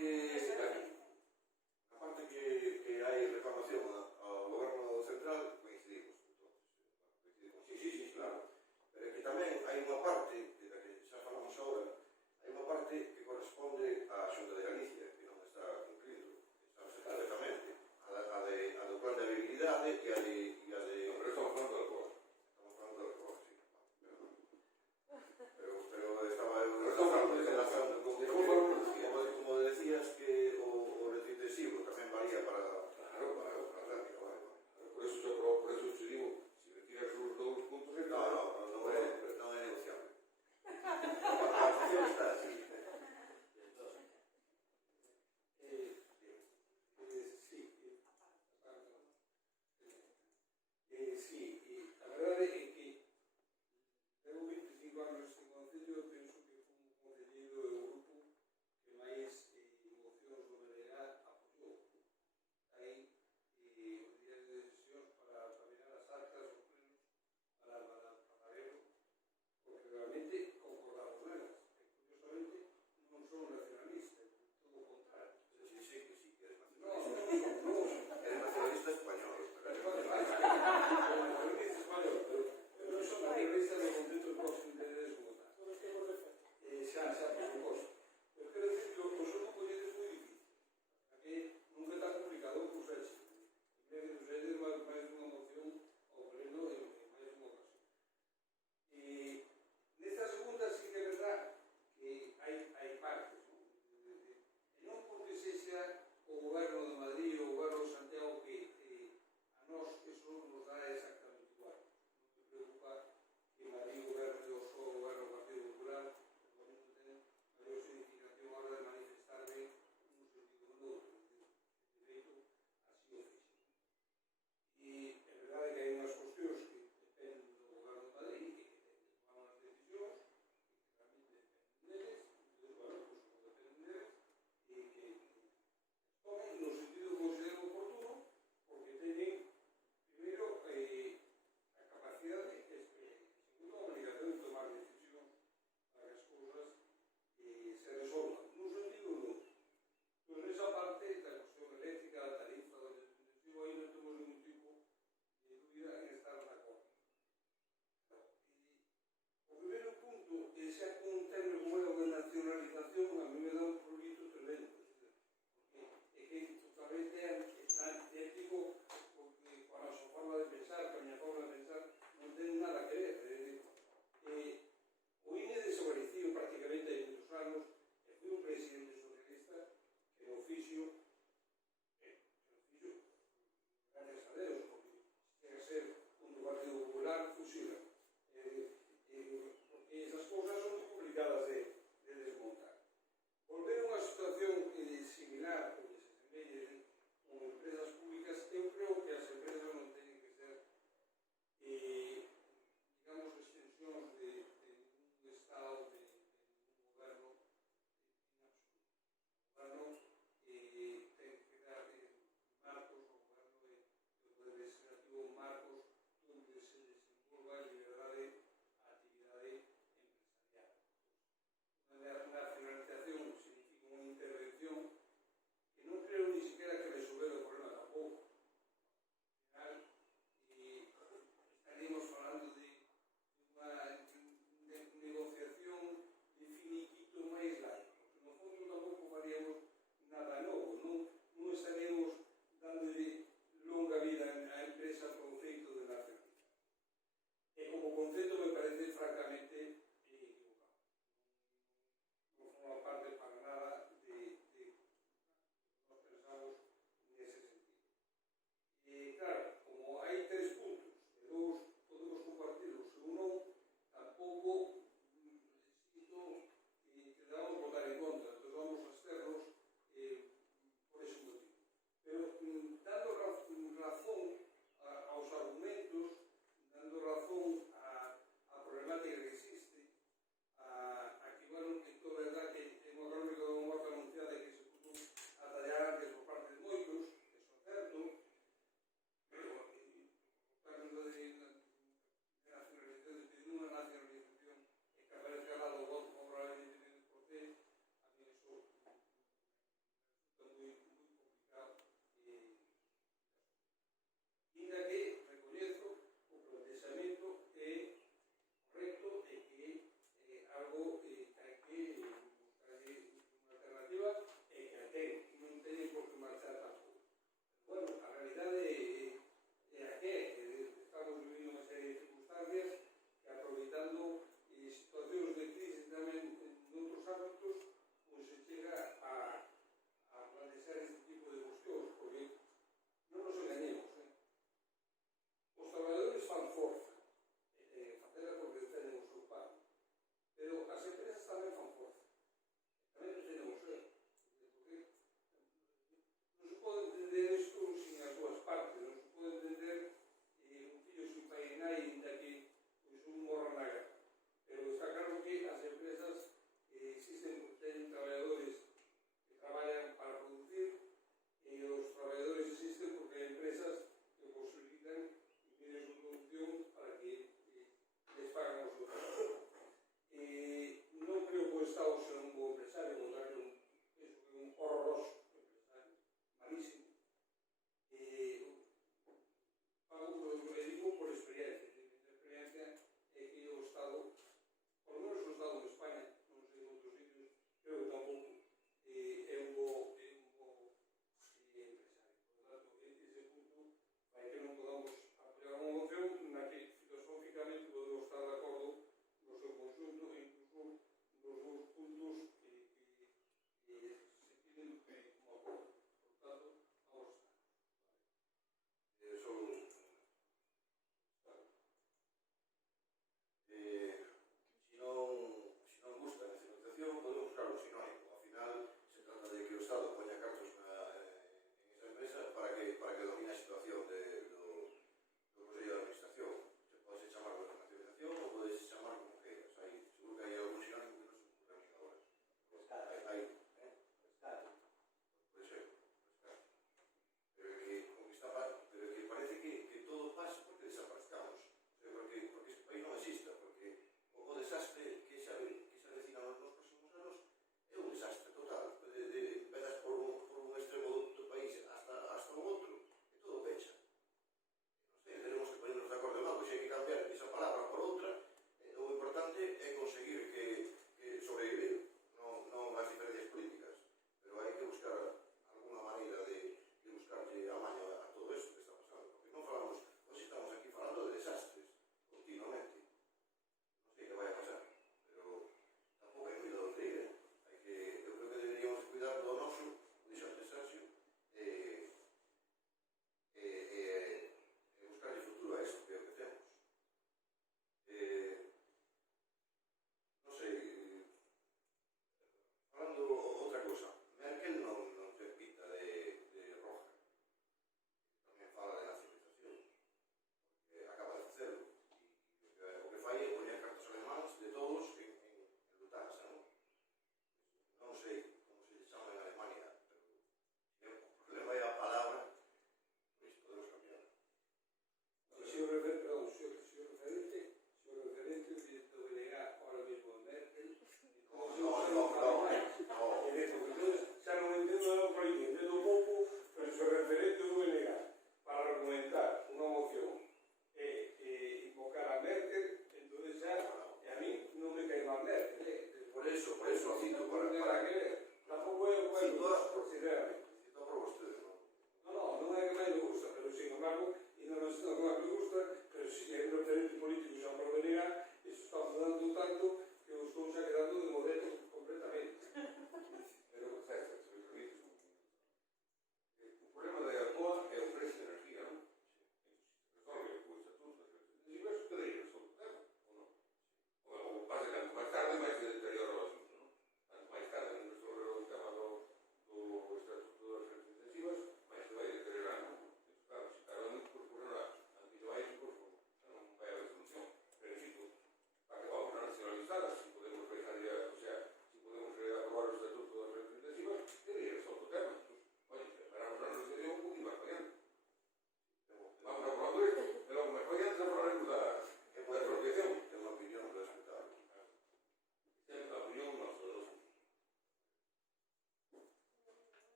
que hai reclamación ao goberno central, coincidimos, Sí, claro. Pero é que tamén hai unha parte, de la que xa falamos agora, hai unha parte que corresponde á Xunta de Galicia, que non está cumplindo, sabes perfectamente, a do plan de habilidade e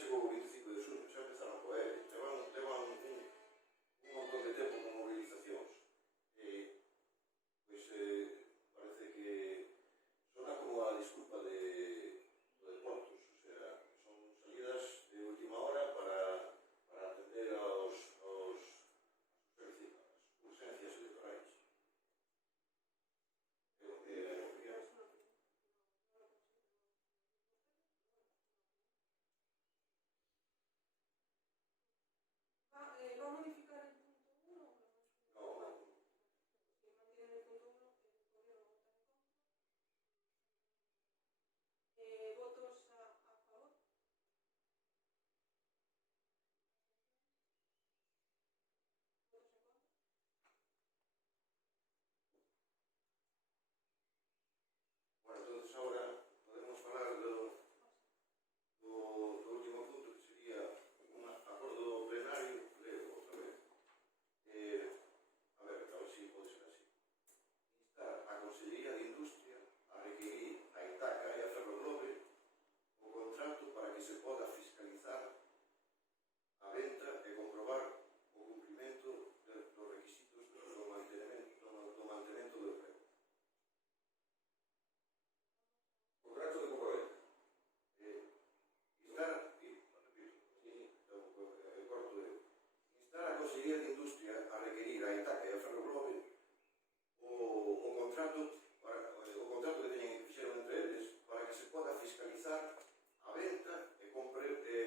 chegou o 25 de xuño, xa empezaron co ERE, levan un montón de tempo con movilizacións. Pois parece que sona como a disculpa de Portos, o sea, son salidas de última hora para atender aos urgencias electorais. ¿Va a modificar el punto 1 o no? No, Si mantienen el punto 1, el gobierno vota en contra. ¿Votos a favor? ¿Votos en contra? bueno, entonces ahora podemos falar do último punto, que sería un acordo plenario, leo outra vez. A ver si pode ser así. Instar a Consellería de Industria a requerir a Itaca e a Ferroglobe o contrato para que se poda fiscalizar a venta e comprobar o cumprimento dos requisitos do mantemento do emprego. Contrato de compraventa. Instar a Consellería de Industria a requerir a Itaca e a Ferroglobe o contrato que teñen que fixeron entre eles para que se poda fiscalizar a venta e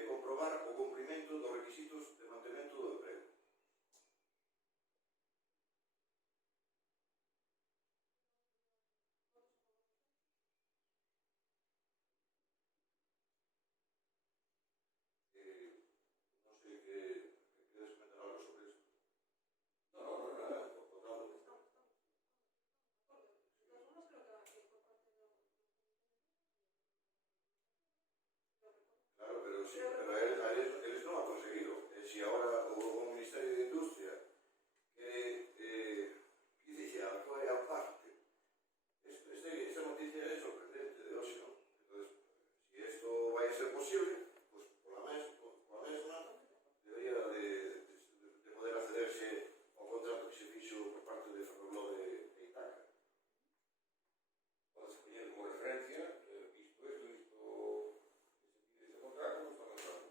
comprobar o cumprimento dos requisitos de mantemento do emprego. Non sei que queres comentar algo sobre isto. No, nada. Votado. Estamos de acuerdo. De todas formas, creo que por parte de los Claro, pero sí, pero eles non han conseguido. Si ahora o Ministerio de Industria que dice actuar a parte, esta noticia é sorprendente de hoxe, non? Entonces, si esto vai a ser posible, pues por la mesma debería de poder accederse ao contrato que se fixo por parte de Ferroglobe e Itaca. Podes poñer como referencia isto, que se pide este contrato, non está contrato.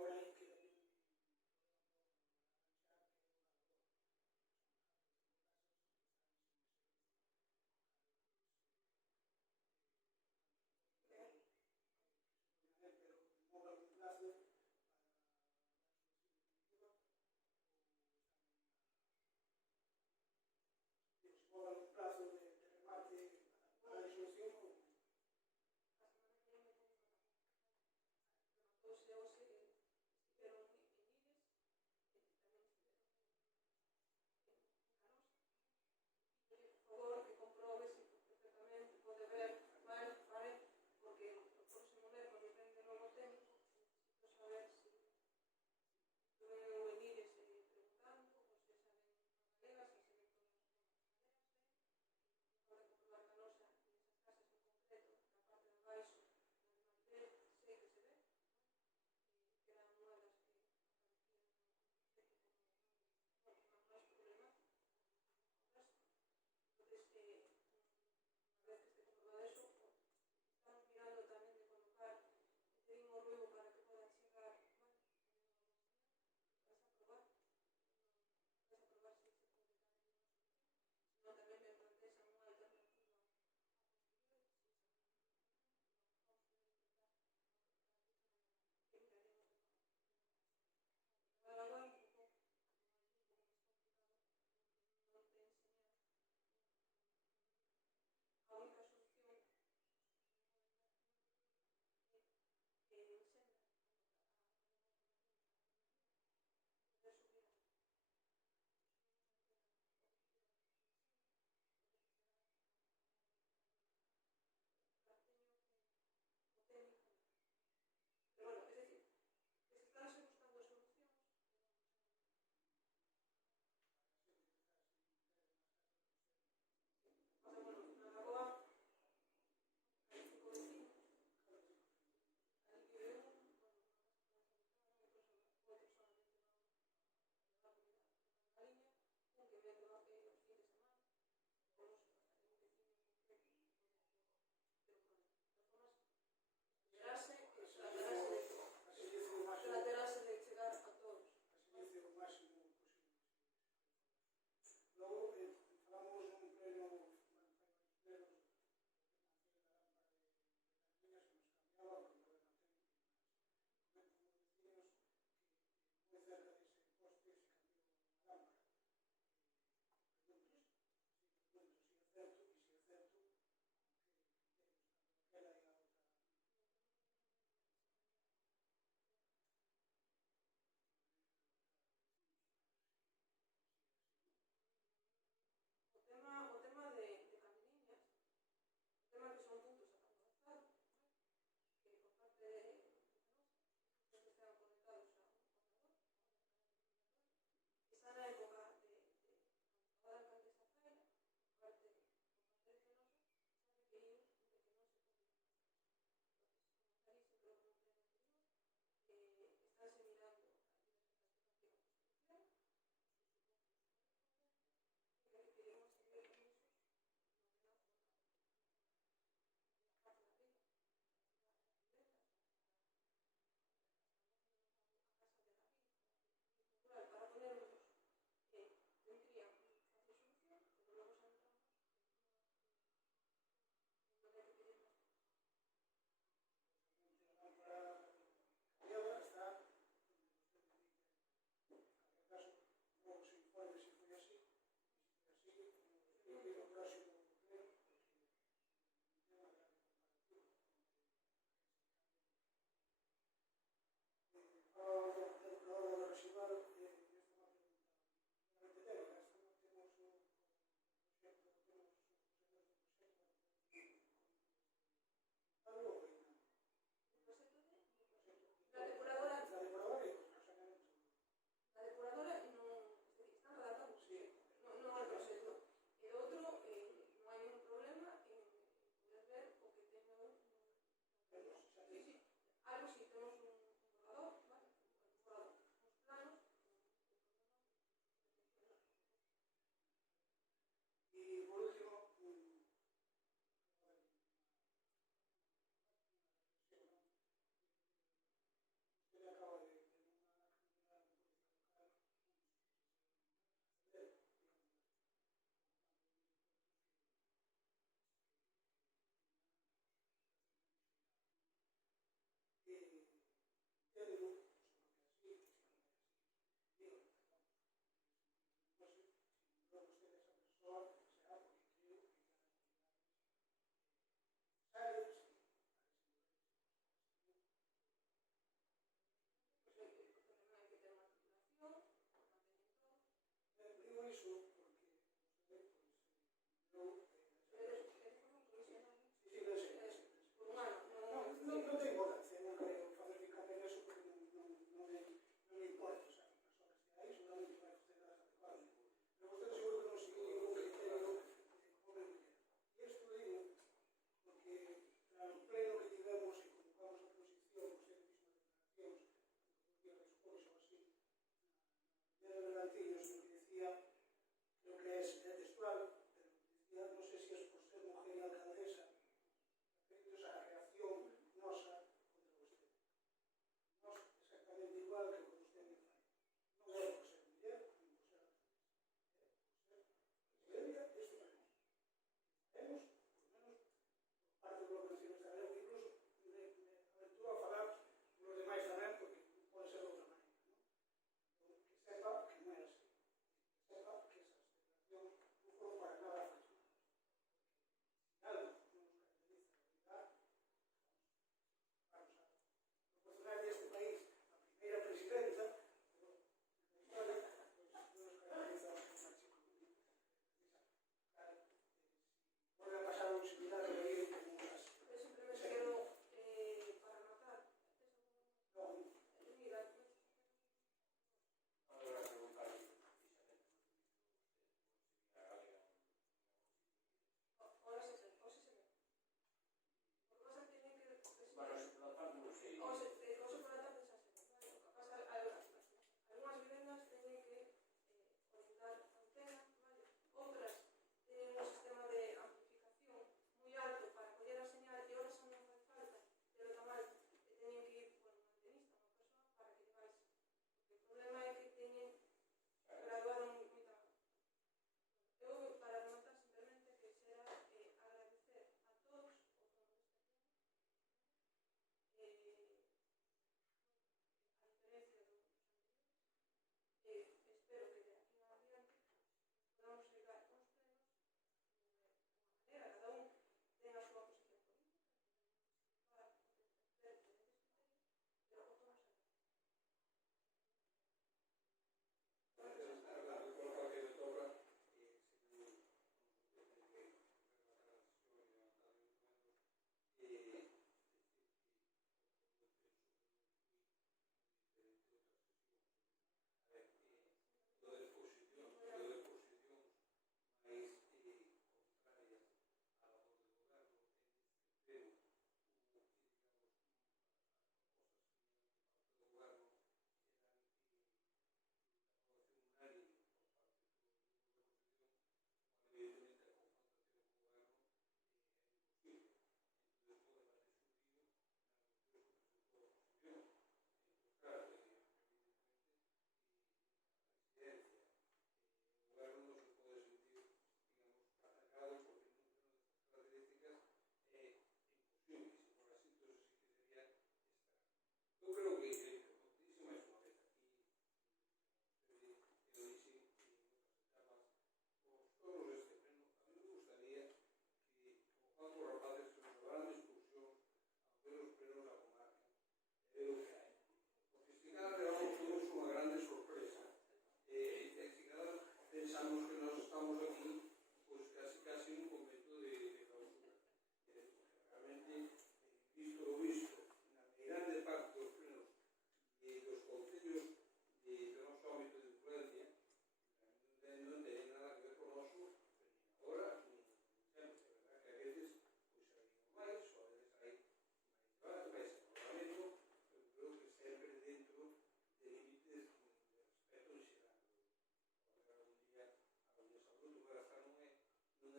agora hai que pero ponga un plazo pongan un plazo de remate para a resolución ou A semana que viene con unha rematouse hoxe, estiveron en Ives, tamén estiveron en Canosa. Por favor, que comprobe se perfectamente pode ver, vale, porque o próximo mércoles ven de novo técnico, necesito saber se eu en Ives preguntando, ou se saben as galegas, se ven todas as zonas galegas, pode comprobar Canosa e esas casas en concreto, na parte de abaixo, na de Maribel, sei que se ve,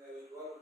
é habitual